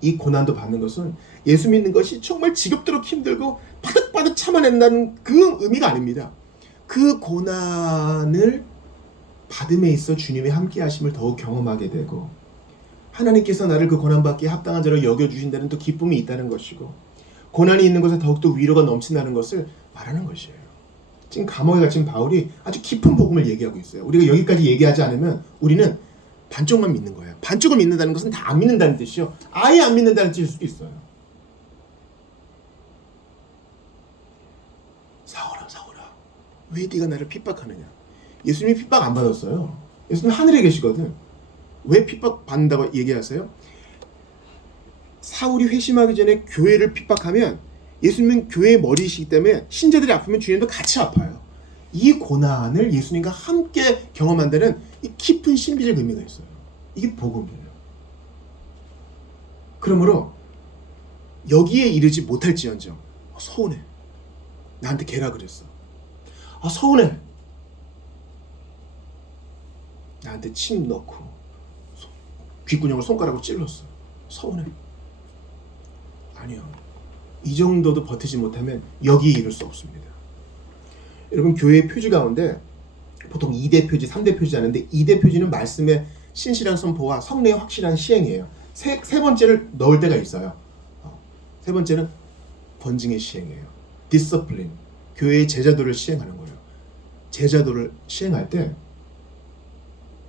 이 고난도 받는 것은 예수 믿는 것이 정말 지겹도록 힘들고 바득바득 참아낸다는 그 의미가 아닙니다. 그 고난을 받음에 있어 주님의 함께 하심을 더욱 경험하게 되고 하나님께서 나를 그 고난받기에 합당한 자로 여겨주신다는 또 기쁨이 있다는 것이고 고난이 있는 것에 더욱더 위로가 넘친다는 것을 말하는 것이에요. 지금 감옥에 갇힌 바울이 아주 깊은 복음을 얘기하고 있어요. 우리가 여기까지 얘기하지 않으면 우리는 반쪽만 믿는 거예요. 반쪽을 믿는다는 것은 다 안 믿는다는 뜻이요. 아예 안 믿는다는 뜻일 수도 있어요. 사울아 사울아 왜 네가 나를 핍박하느냐. 예수님이 핍박 안 받았어요. 예수님 하늘에 계시거든. 왜 핍박 받는다고 얘기하세요? 사울이 회심하기 전에 교회를 핍박하면 예수님은 교회의 머리이시기 때문에 신자들이 아프면 주님도 같이 아파요. 이 고난을 예수님과 함께 경험한다는 이 깊은 신비적 의미가 있어요. 이게 복음이에요. 그러므로 여기에 이르지 못할지언정 서운해. 나한테 개라 그랬어. 서운해. 나한테 침 넣고 귓구녕을 손가락으로 찔렀어. 서운해. 아니요. 이 정도도 버티지 못하면 여기에 이를 수 없습니다. 여러분 교회의 표지 가운데 보통 2대 표지, 3대 표지 하는데 2대 표지는 말씀의 신실한 선포와 성례의 확실한 시행이에요. 세 번째를 넣을 때가 있어요. 세 번째는 번증의 시행이에요. 디서플린, 교회의 제자도를 시행하는 거예요. 제자도를 시행할 때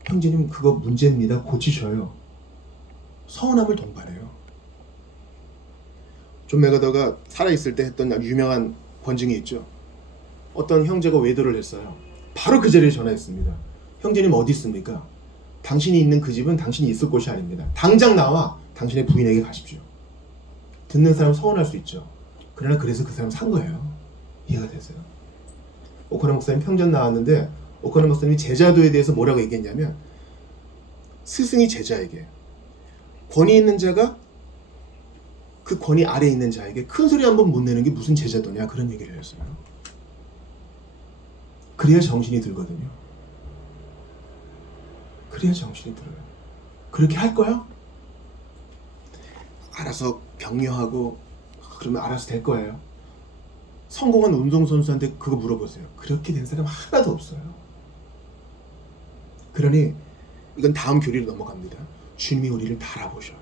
형제님 그거 문제입니다. 고치셔요. 서운함을 동반해요. 존 맥어더가 살아있을 때 했던 아주 유명한 권증이 있죠. 어떤 형제가 외도를 했어요. 바로 그 자리에 전화했습니다. 형제님 어디 있습니까? 당신이 있는 그 집은 당신이 있을 곳이 아닙니다. 당장 나와 당신의 부인에게 가십시오. 듣는 사람 서운할 수 있죠. 그러나 그래서 그 사람 산 거예요. 이해가 되세요? 오커너 목사님 평전 나왔는데 오커너 목사님이 제자도에 대해서 뭐라고 얘기했냐면 스승이 제자에게 권위 있는 자가 그 권위 아래에 있는 자에게 큰 소리 한번 못 내는 게 무슨 제자도냐 그런 얘기를 했어요. 그래야 정신이 들거든요. 그래야 정신이 들어요. 그렇게 할 거야? 가서 격려하고 그러면 알아서 될 거예요. 성공한 운동선수한테 그거 물어보세요. 그렇게 된 사람 하나도 없어요. 그러니 이건 다음 교리로 넘어갑니다. 주님이 우리를 바라보셔요.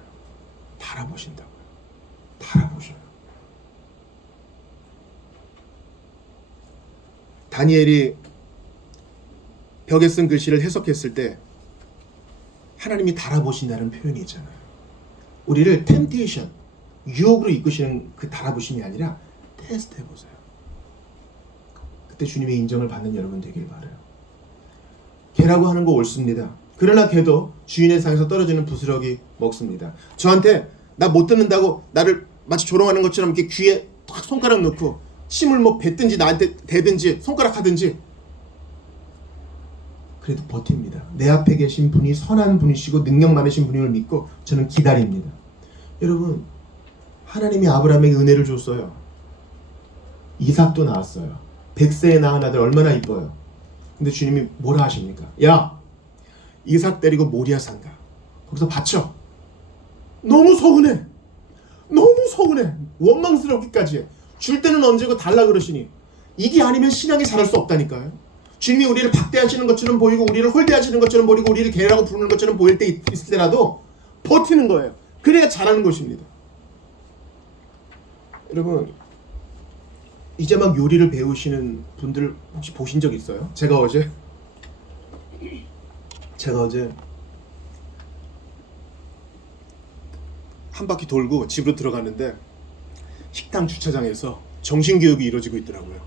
바라보신다고요. 바라보셔요. 다니엘이 벽에 쓴 글씨를 해석했을 때 하나님이 달아보신다는 표현이 있잖아요. 우리를 템테이션, 유혹으로 이끄시는 그 달아보심이 아니라 테스트 해보세요. 그때 주님의 인정을 받는 여러분 되길 바라요. 개라고 하는 거 옳습니다. 그러나 개도 주인의 상에서 떨어지는 부스러기 먹습니다. 저한테 나 못 듣는다고 나를 마치 조롱하는 것처럼 이렇게 귀에 탁 손가락 넣고 침을 뭐 뱉든지 나한테 대든지 손가락 하든지 그래도 버팁니다. 내 앞에 계신 분이 선한 분이시고 능력 많으신 분임을 믿고 저는 기다립니다. 여러분, 하나님이 아브라함에게 은혜를 줬어요. 이삭도 낳았어요. 100세에 낳은 아들 얼마나 이뻐요. 근데 주님이 뭐라 하십니까? 야, 이삭 데리고 모리아산 가. 거기서 바쳐. 너무 서운해. 너무 서운해. 원망스럽기까지 해. 줄 때는 언제고 달라 그러시니 이게 아니면 신앙이 자랄 수 없다니까요. 주님이 우리를 박대하시는 것처럼 보이고 우리를 홀대하시는 것처럼 보이고 우리를 개라고 부르는 것처럼 보일 때 있을 때라도 버티는 거예요. 그래야 잘하는 것입니다. 여러분, 이제 막 요리를 배우시는 분들 혹시 보신 적 있어요? 제가 어제 한 바퀴 돌고 집으로 들어갔는데 식당 주차장에서 정신교육이 이루어지고 있더라고요.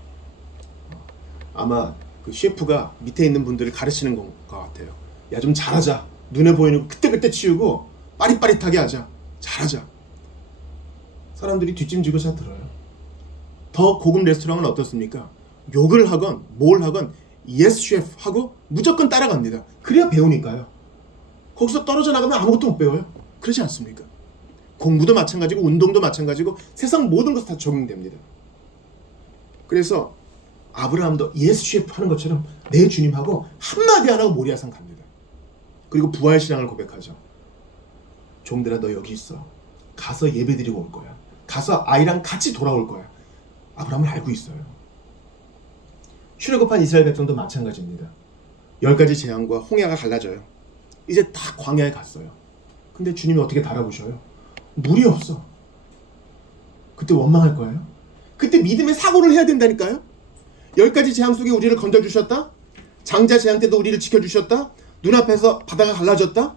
아마 그 셰프가 밑에 있는 분들을 가르치는 것 같아요. 야, 좀 잘하자. 눈에 보이는 거 그때그때 치우고 빠릿빠릿하게 하자. 잘하자. 사람들이 뒷짐지고 차 들어요. 더 고급 레스토랑은 어떻습니까? 욕을 하건 뭘 하건 예스 셰프 하고 무조건 따라갑니다. 그래야 배우니까요. 거기서 떨어져 나가면 아무것도 못 배워요. 그러지 않습니까? 공부도 마찬가지고 운동도 마찬가지고 세상 모든 것이 다 적용됩니다. 그래서 아브라함도 예수 셰프 하는 것처럼 내 주님하고 한마디 안 하고 모리아산 갑니다. 그리고 부활신앙을 고백하죠. 종들아, 너 여기 있어. 가서 예배드리고 올 거야. 가서 아이랑 같이 돌아올 거야. 아브라함을 알고 있어요. 출애굽한 이스라엘 백성도 마찬가지입니다. 10가지 재앙과 홍해가 갈라져요. 이제 다 광야에 갔어요. 근데 주님이 어떻게 바라보셔요? 물이 없어. 그때 원망할 거예요? 그때 믿음의 사고를 해야 된다니까요. 10가지 재앙 속에 우리를 건져주셨다. 장자 재앙 때도 우리를 지켜주셨다. 눈앞에서 바다가 갈라졌다.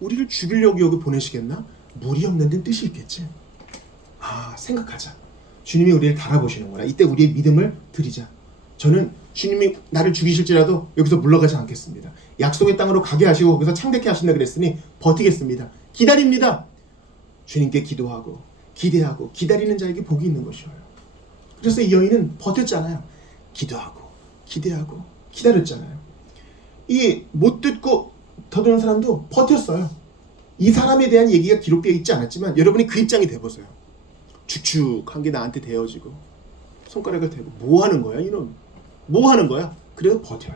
우리를 죽이려고 여기 보내시겠나? 물이 없는 데는 뜻이 있겠지. 생각하자. 주님이 우리를 바라보시는구나. 이때 우리의 믿음을 드리자. 저는 주님이 나를 죽이실지라도 여기서 물러가지 않겠습니다. 약속의 땅으로 가게 하시고 거기서 창대케 하신다 그랬으니 버티겠습니다. 기다립니다. 주님께 기도하고 기대하고 기다리는 자에게 복이 있는 것이에요. 그래서 이 여인은 버텼잖아요. 기도하고 기대하고 기다렸잖아요. 이 못 듣고 더드는 사람도 버텼어요. 이 사람에 대한 얘기가 기록되어 있지 않았지만 여러분이 그 입장이 돼보세요. 축축한 게 나한테 대어지고 손가락을 대고 뭐 하는 거야 이놈? 뭐 하는 거야? 그래도 버텨요.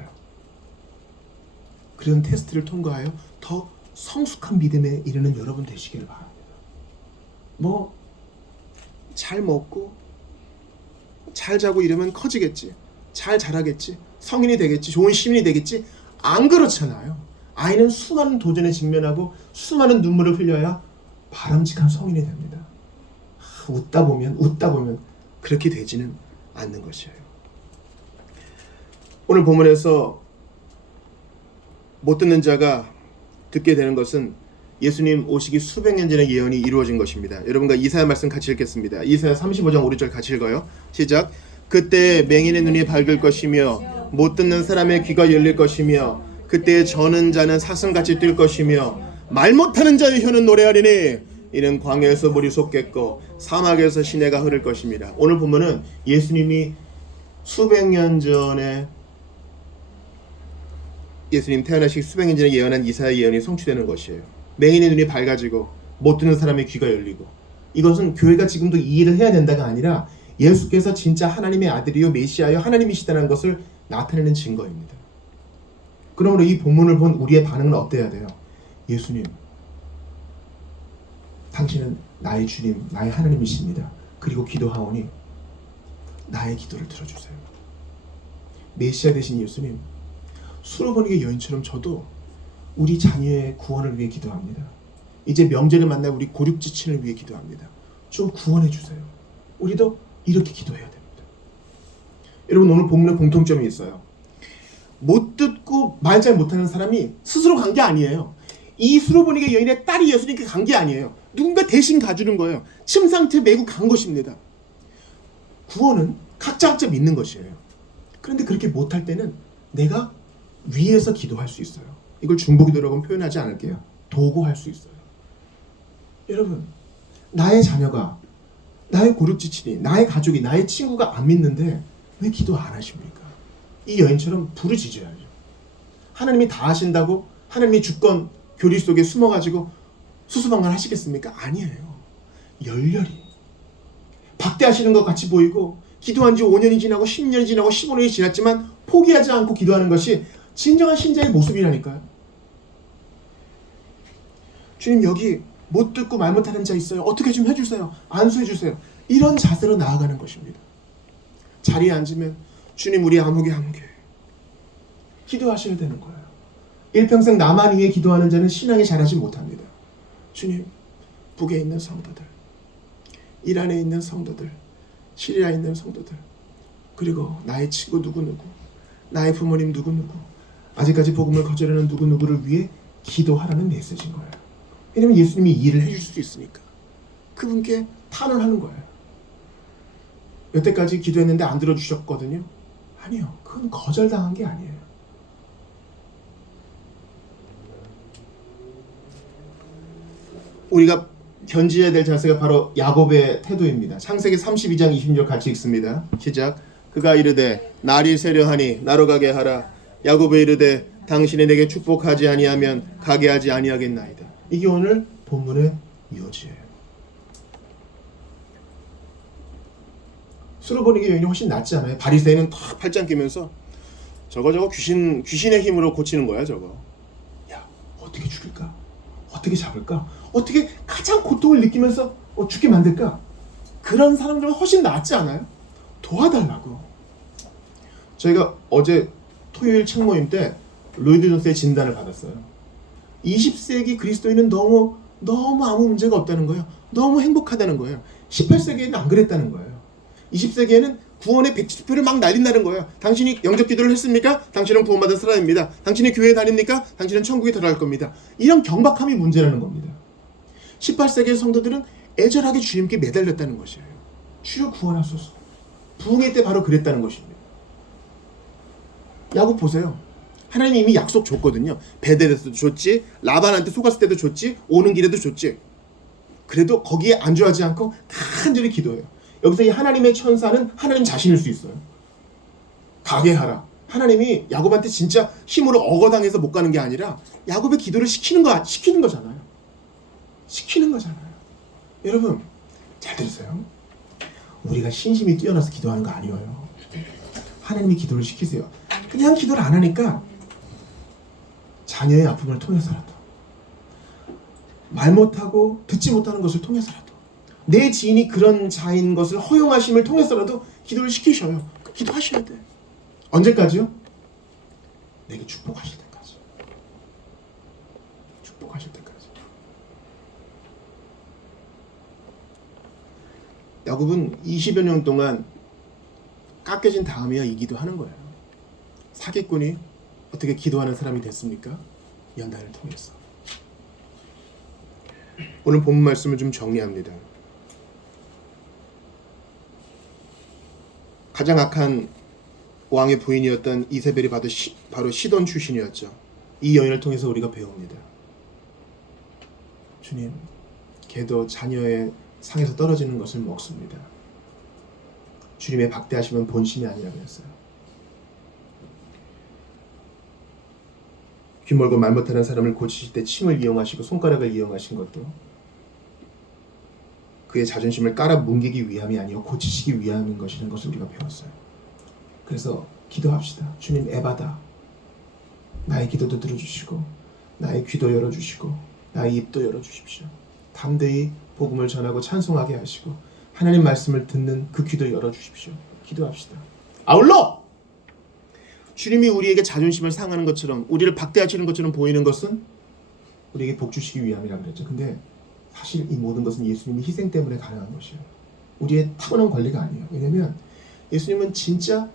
그런 테스트를 통과하여 더 성숙한 믿음에 이르는 여러분 되시기를 바랍니다. 뭐 잘 먹고 잘 자고 이러면 커지겠지. 잘 자라겠지. 성인이 되겠지. 좋은 시민이 되겠지. 안 그렇잖아요. 아이는 수많은 도전에 직면하고 수많은 눈물을 흘려야 바람직한 성인이 됩니다. 웃다 보면 그렇게 되지는 않는 것이에요. 오늘 본문에서 못 듣는 자가 듣게 되는 것은 예수님 오시기 수백 년 전의 예언이 이루어진 것입니다. 여러분과 이사야 말씀 같이 읽겠습니다. 이사야 35장 5절 같이 읽어요. 시작. 그때 맹인의 눈이 밝을 것이며 못 듣는 사람의 귀가 열릴 것이며 그때 저는 자는 사슴같이 뛸 것이며 말 못하는 자의 혀는 노래하리니 이는 광야에서 물이 솟겠고 사막에서 시내가 흐를 것입니다. 오늘 보면은 예수님이 수백 년 전에 예수님 태어나시기 수백 년 전에 예언한 이사야 예언이 성취되는 것이에요. 맹인의 눈이 밝아지고 못 듣는 사람의 귀가 열리고, 이것은 교회가 지금도 이 일을 해야 된다가 아니라 예수께서 진짜 하나님의 아들이요 메시아요 하나님이시다는 것을 나타내는 증거입니다. 그러므로 이 본문을 본 우리의 반응은 어때야 돼요? 예수님 당신은 나의 주님, 나의 하나님이십니다. 그리고 기도하오니 나의 기도를 들어주세요. 메시아 되신 예수님, 수로보니게 여인처럼 저도 우리 자녀의 구원을 위해 기도합니다. 이제 명절을 만날 우리 고륙지친을 위해 기도합니다. 좀 구원해 주세요. 우리도 이렇게 기도해야 됩니다. 여러분, 오늘 본문에 공통점이 있어요. 못 듣고 말 잘 못하는 사람이 스스로 간 게 아니에요. 이 수로보니게 여인의 딸이 예수님께 간 게 아니에요. 누군가 대신 가주는 거예요. 침 상태 메고 간 것입니다. 구원은 각자 믿는 것이에요. 그런데 그렇게 못할 때는 내가 위에서 기도할 수 있어요. 이걸 중보기도라고는 표현하지 않을게요. 도구할 수 있어요. 여러분, 나의 자녀가, 나의 고륙지친이, 나의 가족이, 나의 친구가 안 믿는데 왜 기도 안 하십니까? 이 여인처럼 부르짖어야죠. 하나님이 다 하신다고 하나님이 주권 교리 속에 숨어가지고 수수방관 하시겠습니까? 아니에요. 열렬히 박대하시는 것 같이 보이고 기도한 지 5년이 지나고 10년이 지나고 15년이 지났지만 포기하지 않고 기도하는 것이 진정한 신자의 모습이라니까요. 주님, 여기 못 듣고 말 못하는 자 있어요. 어떻게 좀 해주세요. 안수해 주세요. 이런 자세로 나아가는 것입니다. 자리에 앉으면 주님, 우리 아무개 기도하셔야 되는 거예요. 일평생 나만 위해 기도하는 자는 신앙이 자라지 못합니다. 주님, 북에 있는 성도들, 이란에 있는 성도들, 시리아에 있는 성도들, 그리고 나의 친구 누구누구, 나의 부모님 누구누구, 아직까지 복음을 거절하는 누구누구를 위해 기도하라는 메시지인 거예요. 왜냐면 예수님이 이 일을 해줄 수 있으니까. 그분께 탄원하는 거예요. 여태까지 기도했는데 안 들어주셨거든요. 아니요, 그건 거절당한 게 아니에요. 우리가 견지해야 될 자세가 바로 야곱의 태도입니다. 창세기 32장 20절 같이 읽습니다. 시작. 그가 이르되 날이 세려하니 나로 가게 하라. 야곱이 이르되 당신이 내게 축복하지 아니하면 가게 하지 아니하겠나이다. 이게 오늘 본문의 요지예요. 수로보니게 여인이 훨씬 낫지 않아요? 바리새인은 탁 팔짱 끼면서 저거 귀신의 힘으로 고치는 거야 저거. 야, 어떻게 죽일까? 어떻게 잡을까? 어떻게 가장 고통을 느끼면서 죽게 만들까? 그런 사람들은 훨씬 낫지 않아요? 도와달라고. 저희가 어제 토요일 책 모임 때 로이드 존스의 진단을 받았어요. 20세기 그리스도인은 너무 아무 문제가 없다는 거예요. 너무 행복하다는 거예요. 18세기에는 안 그랬다는 거예요. 20세기에는 구원의 백지표를 막 날린다는 거예요. 당신이 영접 기도를 했습니까? 당신은 구원받은 사람입니다. 당신이 교회에 다닙니까? 당신은 천국에 들어갈 겁니다. 이런 경박함이 문제라는 겁니다. 18세기의 성도들은 애절하게 주님께 매달렸다는 것이에요. 주여 구원하소서. 부흥회 때 바로 그랬다는 것입니다. 야곱 보세요. 하나님이 이미 약속 줬거든요. 베델에서도 줬지, 라반한테 속았을 때도 줬지, 오는 길에도 줬지. 그래도 거기에 안주하지 않고 간절히 기도해요. 여기서 이 하나님의 천사는 하나님 자신일 수 있어요. 가게 하라. 하나님이 야곱한테 진짜 힘으로 억어당해서 못 가는 게 아니라 야곱의 기도를 시키는 거잖아요. 시키는 거잖아요. 여러분, 잘 들으세요. 우리가 신심이 뛰어나서 기도하는 거 아니에요. 하나님이 기도를 시키세요. 그냥 기도를 안 하니까 자녀의 아픔을 통해서라도, 말 못하고 듣지 못하는 것을 통해서라도, 내 지인이 그런 자인 것을 허용하심을 통해서라도 기도를 시키셔요. 기도하셔야 돼. 언제까지요? 내게 축복하실 때까지. 축복하실 때까지. 야곱은 20여 년 동안 깎여진 다음에야 이 기도하는 거예요. 사기꾼이 어떻게 기도하는 사람이 됐습니까? 연단을 통해서. 오늘 본문 말씀을 좀 정리합니다. 가장 악한 왕의 부인이었던 이세벨이 바로 시돈 출신이었죠. 이 여인을 통해서 우리가 배웁니다. 주님, 걔도 자녀의 상에서 떨어지는 것을 먹습니다. 주님의 박대하시면 본심이 아니라 그랬어요. 귀멀고 말 못하는 사람을 고치실 때 침을 이용하시고 손가락을 이용하신 것도 그의 자존심을 깔아뭉개기 위함이 아니요 고치시기 위함인 것이라는 것을 우리가 배웠어요. 그래서 기도합시다. 주님, 에바다. 나의 기도도 들어주시고 나의 귀도 열어주시고 나의 입도 열어주십시오. 담대히 복음을 전하고 찬송하게 하시고 하나님 말씀을 듣는 그 귀도 열어주십시오. 기도합시다. 아울러 주님이 우리에게 자존심을 상하는 것처럼 우리를 박대하시는 것처럼 보이는 것은 우리에게 복 주시기 위함이라고 그랬죠. 근데 사실 이 모든 것은 예수님의 희생 때문에 가능한 것이에요. 우리의 타고난 권리가 아니에요. 왜냐하면 예수님은 진짜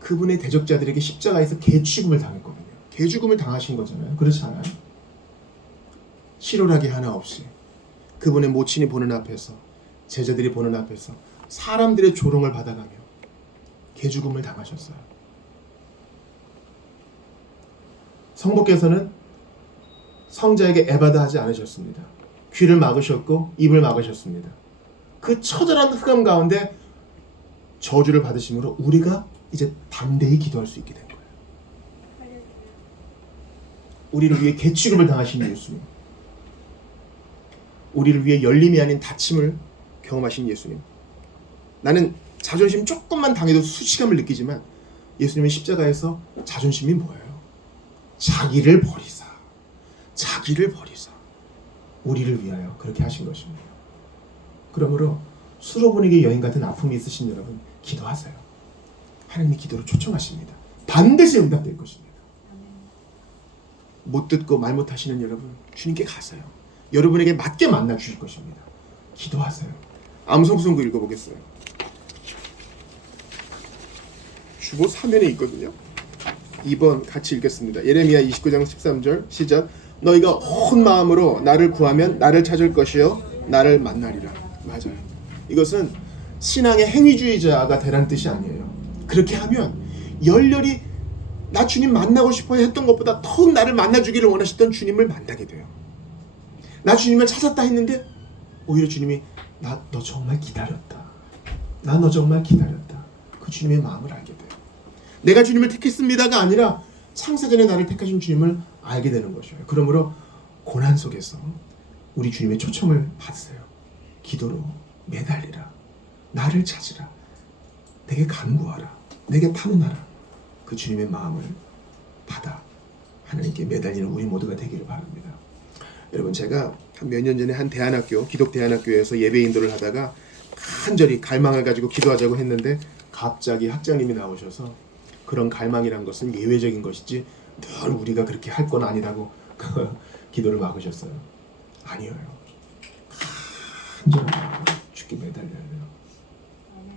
그분의 대적자들에게 십자가에서 개취급을 당했거든요. 개죽음을 당하신 거잖아요. 그렇지 않아요? 실오라기 하나 없이 그분의 모친이 보는 앞에서 제자들이 보는 앞에서 사람들의 조롱을 받아가며 개죽음을 당하셨어요. 성부께서는 성자에게 에바다 하지 않으셨습니다. 귀를 막으셨고 입을 막으셨습니다. 그 처절한 흑암 가운데 저주를 받으심으로 우리가 이제 담대히 기도할 수 있게 된 거예요. 우리를 위해 개취급을 당하신 예수님, 우리를 위해 열림이 아닌 다침을 경험하신 예수님. 나는 자존심 조금만 당해도 수치감을 느끼지만 예수님의 십자가에서 자존심이 뭐예요? 자기를 버리사 우리를 위하여 그렇게 하신 것입니다. 그러므로 수로보니게 여인 같은 아픔이 있으신 여러분, 기도하세요. 하나님이 기도를 초청하십니다. 반드시 응답될 것입니다. 못 듣고 말 못하시는 여러분, 주님께 가세요. 여러분에게 맞게 만나 주실 것입니다. 기도하세요. 암송송도 읽어보겠어요. 주보 3면에 있거든요. 2번 같이 읽겠습니다. 예레미야 29장 13절 시작. 너희가 온 마음으로 나를 구하면 나를 찾을 것이요 나를 만나리라. 맞아요. 이것은 신앙의 행위주의자가 되라는 뜻이 아니에요. 그렇게 하면 열렬히 나 주님 만나고 싶어 했던 것보다 더욱 나를 만나주기를 원하셨던 주님을 만나게 돼요. 나 주님을 찾았다 했는데 오히려 주님이 나 너 정말 기다렸다. 나 너 정말 기다렸다. 그 주님의 마음을 알게 돼요. 내가 주님을 택했습니다가 아니라 창세전에 나를 택하신 주님을 알게 되는 것이에요. 그러므로 고난 속에서 우리 주님의 초청을 받으세요. 기도로 매달리라. 나를 찾으라. 내게 간구하라. 내게 탄원하라. 그 주님의 마음을 받아 하나님께 매달리는 우리 모두가 되기를 바랍니다. 여러분, 제가 한 몇 년 전에 한 대안학교, 기독 대안학교에서 예배 인도를 하다가 간절히 갈망을 가지고 기도하자고 했는데 갑자기 학장님이 나오셔서 그런 갈망이란 것은 예외적인 것이지 늘 우리가 그렇게 할 건 아니라고 기도를 막으셨어요. 아니에요. 간절함 주께 매달려야 돼요.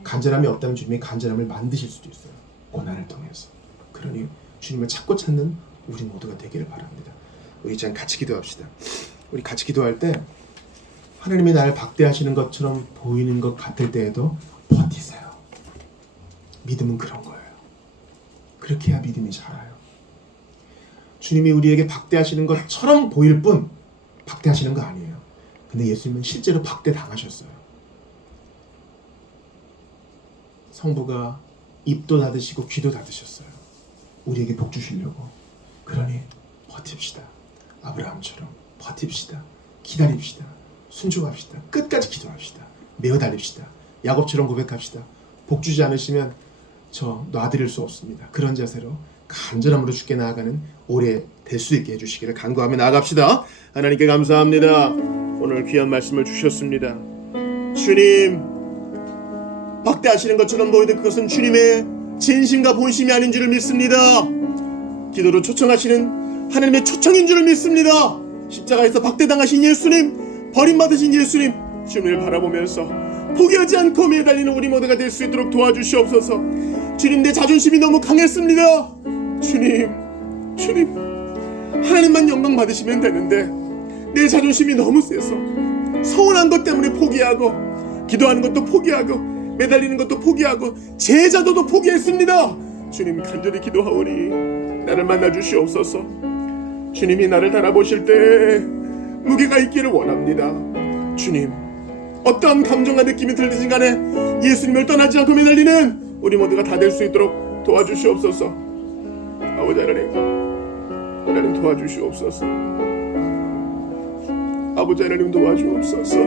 간절함이 없다면 주님이 간절함을 만드실 수도 있어요. 고난을 통해서. 그러니 주님을 찾고 찾는 우리 모두가 되기를 바랍니다. 우리 이제 같이 기도합시다. 우리 같이 기도할 때 하나님이 나를 박대하시는 것처럼 보이는 것 같을 때에도 버티세요. 믿음은 그런 거예요. 그렇게 해야 믿음이 자라요. 주님이 우리에게 박대하시는 것처럼 보일 뿐 박대하시는 거 아니에요. 근데 예수님은 실제로 박대 당하셨어요. 성부가 입도 닫으시고 귀도 닫으셨어요. 우리에게 복 주시려고. 그러니 버팁시다. 아브라함처럼 버팁시다. 기다립시다. 순종합시다. 끝까지 기도합시다. 매어 달립시다. 야곱처럼 고백합시다. 복 주지 않으시면 저 놔드릴 수 없습니다. 그런 자세로 간절함으로 주께 나아가는 올해 될 수 있게 해주시기를 간구하며 나아갑시다. 하나님께 감사합니다. 오늘 귀한 말씀을 주셨습니다. 주님, 박대하시는 것처럼 보이는 그것은 주님의 진심과 본심이 아닌 줄을 믿습니다. 기도로 초청하시는 하나님의 초청인 줄을 믿습니다. 십자가에서 박대당하신 예수님, 버림받으신 예수님, 주님을 바라보면서 포기하지 않고 매달리는 우리 모두가 될 수 있도록 도와주시옵소서. 주님, 내 자존심이 너무 강했습니다. 주님, 하나님만 영광 받으시면 되는데 내 자존심이 너무 세서 서운한 것 때문에 포기하고, 기도하는 것도 포기하고, 매달리는 것도 포기하고, 제자도도 포기했습니다. 주님, 간절히 기도하오니 나를 만나 주시옵소서. 주님이 나를 달아보실 때 무게가 있기를 원합니다. 주님, 어떠한 감정과 느낌이 들든지 간에 예수님을 떠나지 않고 매달리는 우리 모두가 다 될 수 있도록 도와주시옵소서. 아버지 하나님 도와주시옵소서. 아버지 하나님 도와주옵소서.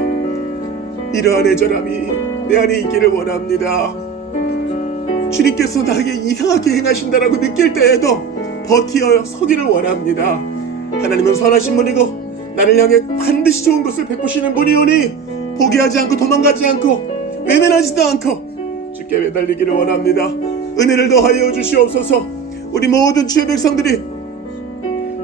이러한 애절함이 내 안에 있기를 원합니다. 주님께서 나에게 이상하게 행하신다라고 느낄 때에도 버티어 서기를 원합니다. 하나님은 선하신 분이고 나를 향해 반드시 좋은 것을 베푸시는 분이오니 포기하지 않고 도망가지 않고 외면하지도 않고 주께 매달리기를 원합니다. 은혜를 더하여 주시옵소서. 우리 모든 주의 백성들이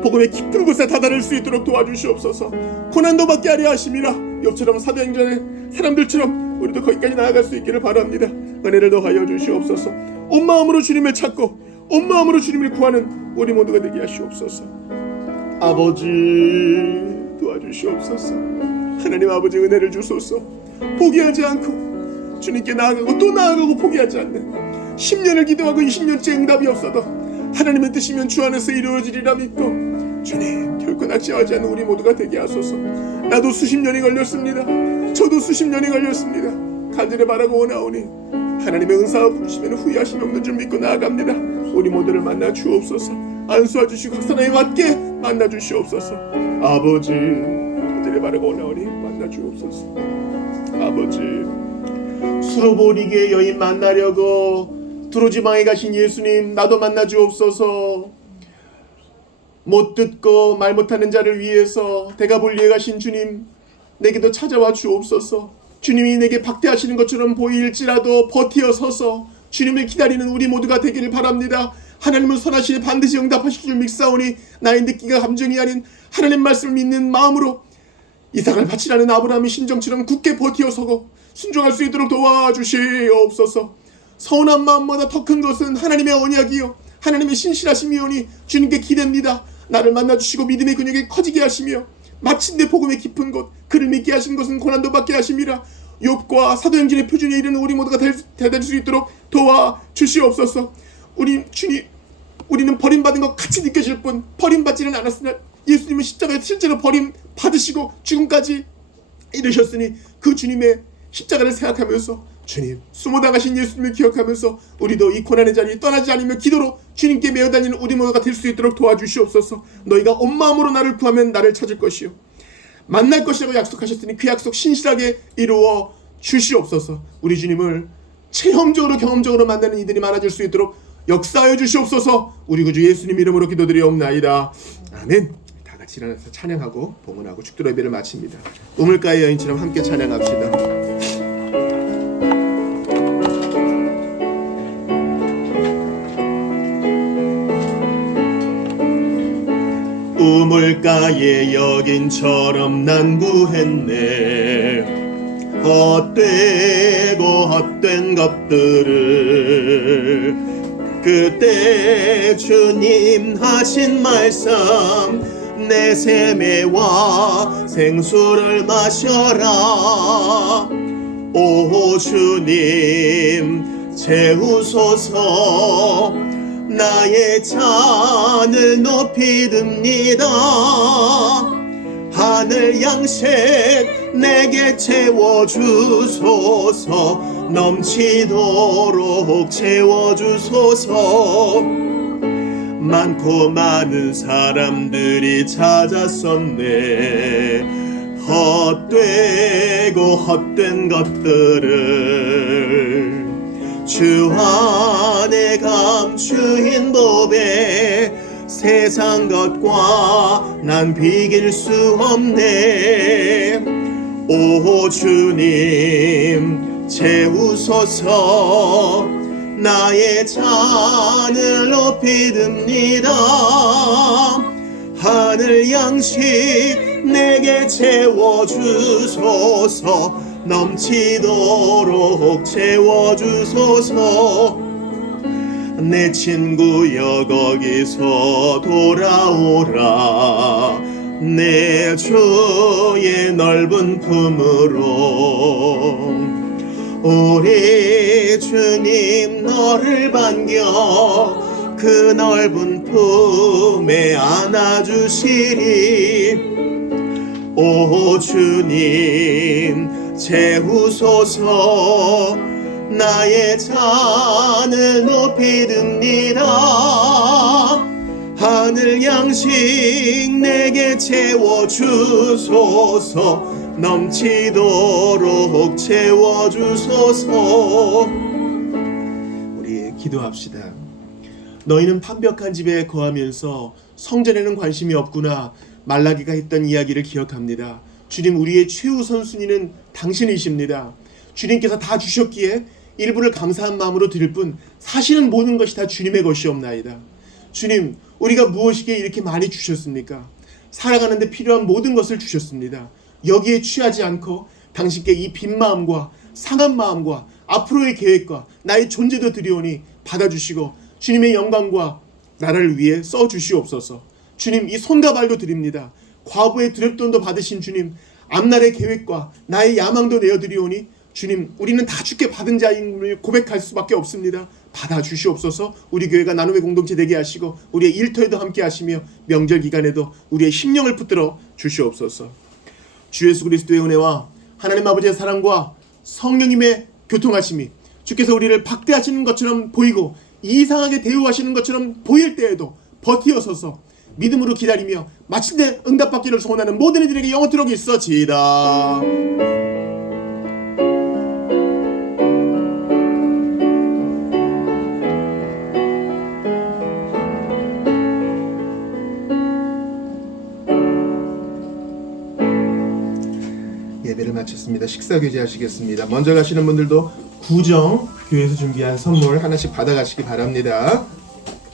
복음의 깊은 곳에 다다를 수 있도록 도와주시옵소서. 고난도 받게 하려 하심이라 욥처럼 사도행전의 사람들처럼 우리도 거기까지 나아갈 수 있기를 바랍니다. 은혜를 더하여 주시옵소서. 온 마음으로 주님을 찾고 온 마음으로 주님을 구하는 우리 모두가 되게 하시옵소서. 아버지 도와주시옵소서. 하나님 아버지 은혜를 주소서. 포기하지 않고 주님께 나아가고 또 나아가고 포기하지 않는 10년을 기도하고 20년째 응답이 없어도 하나님의 뜻이면 주 안에서 이루어지리라 믿고 주님 결코 낙심하지 않는 우리 모두가 되게 하소서. 나도 수십 년이 걸렸습니다. 저도 수십 년이 걸렸습니다. 간절히 바라고 원하오니 하나님의 은사와 부르시면 후회하심이 없는 줄 믿고 나아갑니다. 우리 모두를 만나 주옵소서. 안수하 주시고 각사나에 맞게 만나 주시옵소서. 아버지 간절히 바라고 원하오니 만나 주옵소서. 아버지 수로보리게 여인 만나려고 두로지방에 가신 예수님 나도 만나 주옵소서. 못 듣고 말 못하는 자를 위해서 대가볼리에 가신 주님 내게도 찾아와 주옵소서. 주님이 내게 박대하시는 것처럼 보일지라도 버티어 서서 주님을 기다리는 우리 모두가 되기를 바랍니다. 하나님은 선하시니 반드시 응답하실 줄 믿사오니 나의 느끼가 감정이 아닌 하나님 말씀을 믿는 마음으로 이삭을 바치라는 아브라함의 심정처럼 굳게 버티어 서고 순종할 수 있도록 도와주시옵소서. 서운한 마음보다 더 큰 것은 하나님의 언약이요 하나님의 신실하심이오니 주님께 기대입니다. 나를 만나주시고 믿음의 근육이 커지게 하시며 마침내 복음의 깊은 곳 그를 믿게 하신 것은 고난도 받게 하심이라. 욥과 사도행전의 표준에 이르는 우리 모두가 될 수 있도록 도와주시옵소서. 우리는 버림받은 것 같이 느껴질 뿐 버림받지는 않았으나 예수님은 십자가에 실제로 버림받으시고 죽음까지 이르셨으니 그 주님의 십자가를 생각하면서 주님 수모당하신 예수님을 기억하면서 우리도 이 고난의 자리에 떠나지 않으며 기도로 주님께 메어 다니는 우리 모두가 될 수 있도록 도와주시옵소서. 너희가 온 마음으로 나를 구하면 나를 찾을 것이요 만날 것이라고 약속하셨으니 그 약속 신실하게 이루어 주시옵소서. 우리 주님을 체험적으로 경험적으로 만나는 이들이 많아질 수 있도록 역사하여 주시옵소서. 우리 구주 예수님 이름으로 기도드리옵나이다. 아멘. 다 같이 일어나서 찬양하고 봉헌하고 축도로 예배를 마칩니다. 우물가의 여인처럼 함께 찬양합시다. 우물가의 여인처럼 난 구했네. 헛되고 헛된 것들을 그때 주님 하신 말씀 내 세매와 생수를 마셔라. 오 주님 채우소서. 나의 잔을 높이 듭니다. 하늘 양식 내게 채워주소서. 넘치도록 채워주소서. 많고 많은 사람들이 찾았었네. 헛되고 헛된 것들을 주 안에 감추인 법에 세상 것과 난 비길 수 없네. 오 주님 채우소서. 나의 잔을 높이 듭니다. 하늘 양식 내게 채워주소서. 넘치도록 채워주소서. 내 친구여 거기서 돌아오라. 내 주의 넓은 품으로. 우리 주님 너를 반겨 그 넓은 품에 안아주시리. 오 주님 채우소서. 나의 잔을 높이 듭니다. 하늘 양식 내게 채워주소서. 넘치도록 채워주소서. 우리 기도합시다. 너희는 판벽한 집에 거하면서 성전에는 관심이 없구나. 말라기가 했던 이야기를 기억합니다. 주님, 우리의 최우선 순위는 당신이십니다. 주님께서 다 주셨기에 일부를 감사한 마음으로 드릴 뿐 사실은 모든 것이 다 주님의 것이옵나이다. 주님, 우리가 무엇이기에 이렇게 많이 주셨습니까? 살아가는데 필요한 모든 것을 주셨습니다. 여기에 취하지 않고 당신께 이 빈 마음과 상한 마음과 앞으로의 계획과 나의 존재도 드리오니 받아주시고 주님의 영광과 나라를 위해 써주시옵소서. 주님, 이 손과 발도 드립니다. 과부의 두렵돈도 받으신 주님, 앞날의 계획과 나의 야망도 내어드리오니 주님, 우리는 다 주께 받은 자임을 고백할 수밖에 없습니다. 받아주시옵소서. 우리 교회가 나눔의 공동체 되게 하시고 우리의 일터에도 함께 하시며 명절 기간에도 우리의 심령을 붙들어 주시옵소서. 주 예수 그리스도의 은혜와 하나님 아버지의 사랑과 성령님의 교통하심이 주께서 우리를 박대하시는 것처럼 보이고 이상하게 대우하시는 것처럼 보일 때에도 버티어 서서 믿음으로 기다리며 마침내 응답받기를 소원하는 모든 이들에게 영원토록 있어지이다. 예배를 마쳤습니다. 식사 교제하시겠습니다. 먼저 가시는 분들도 구정 교회에서 준비한 선물 하나씩 받아가시기 바랍니다.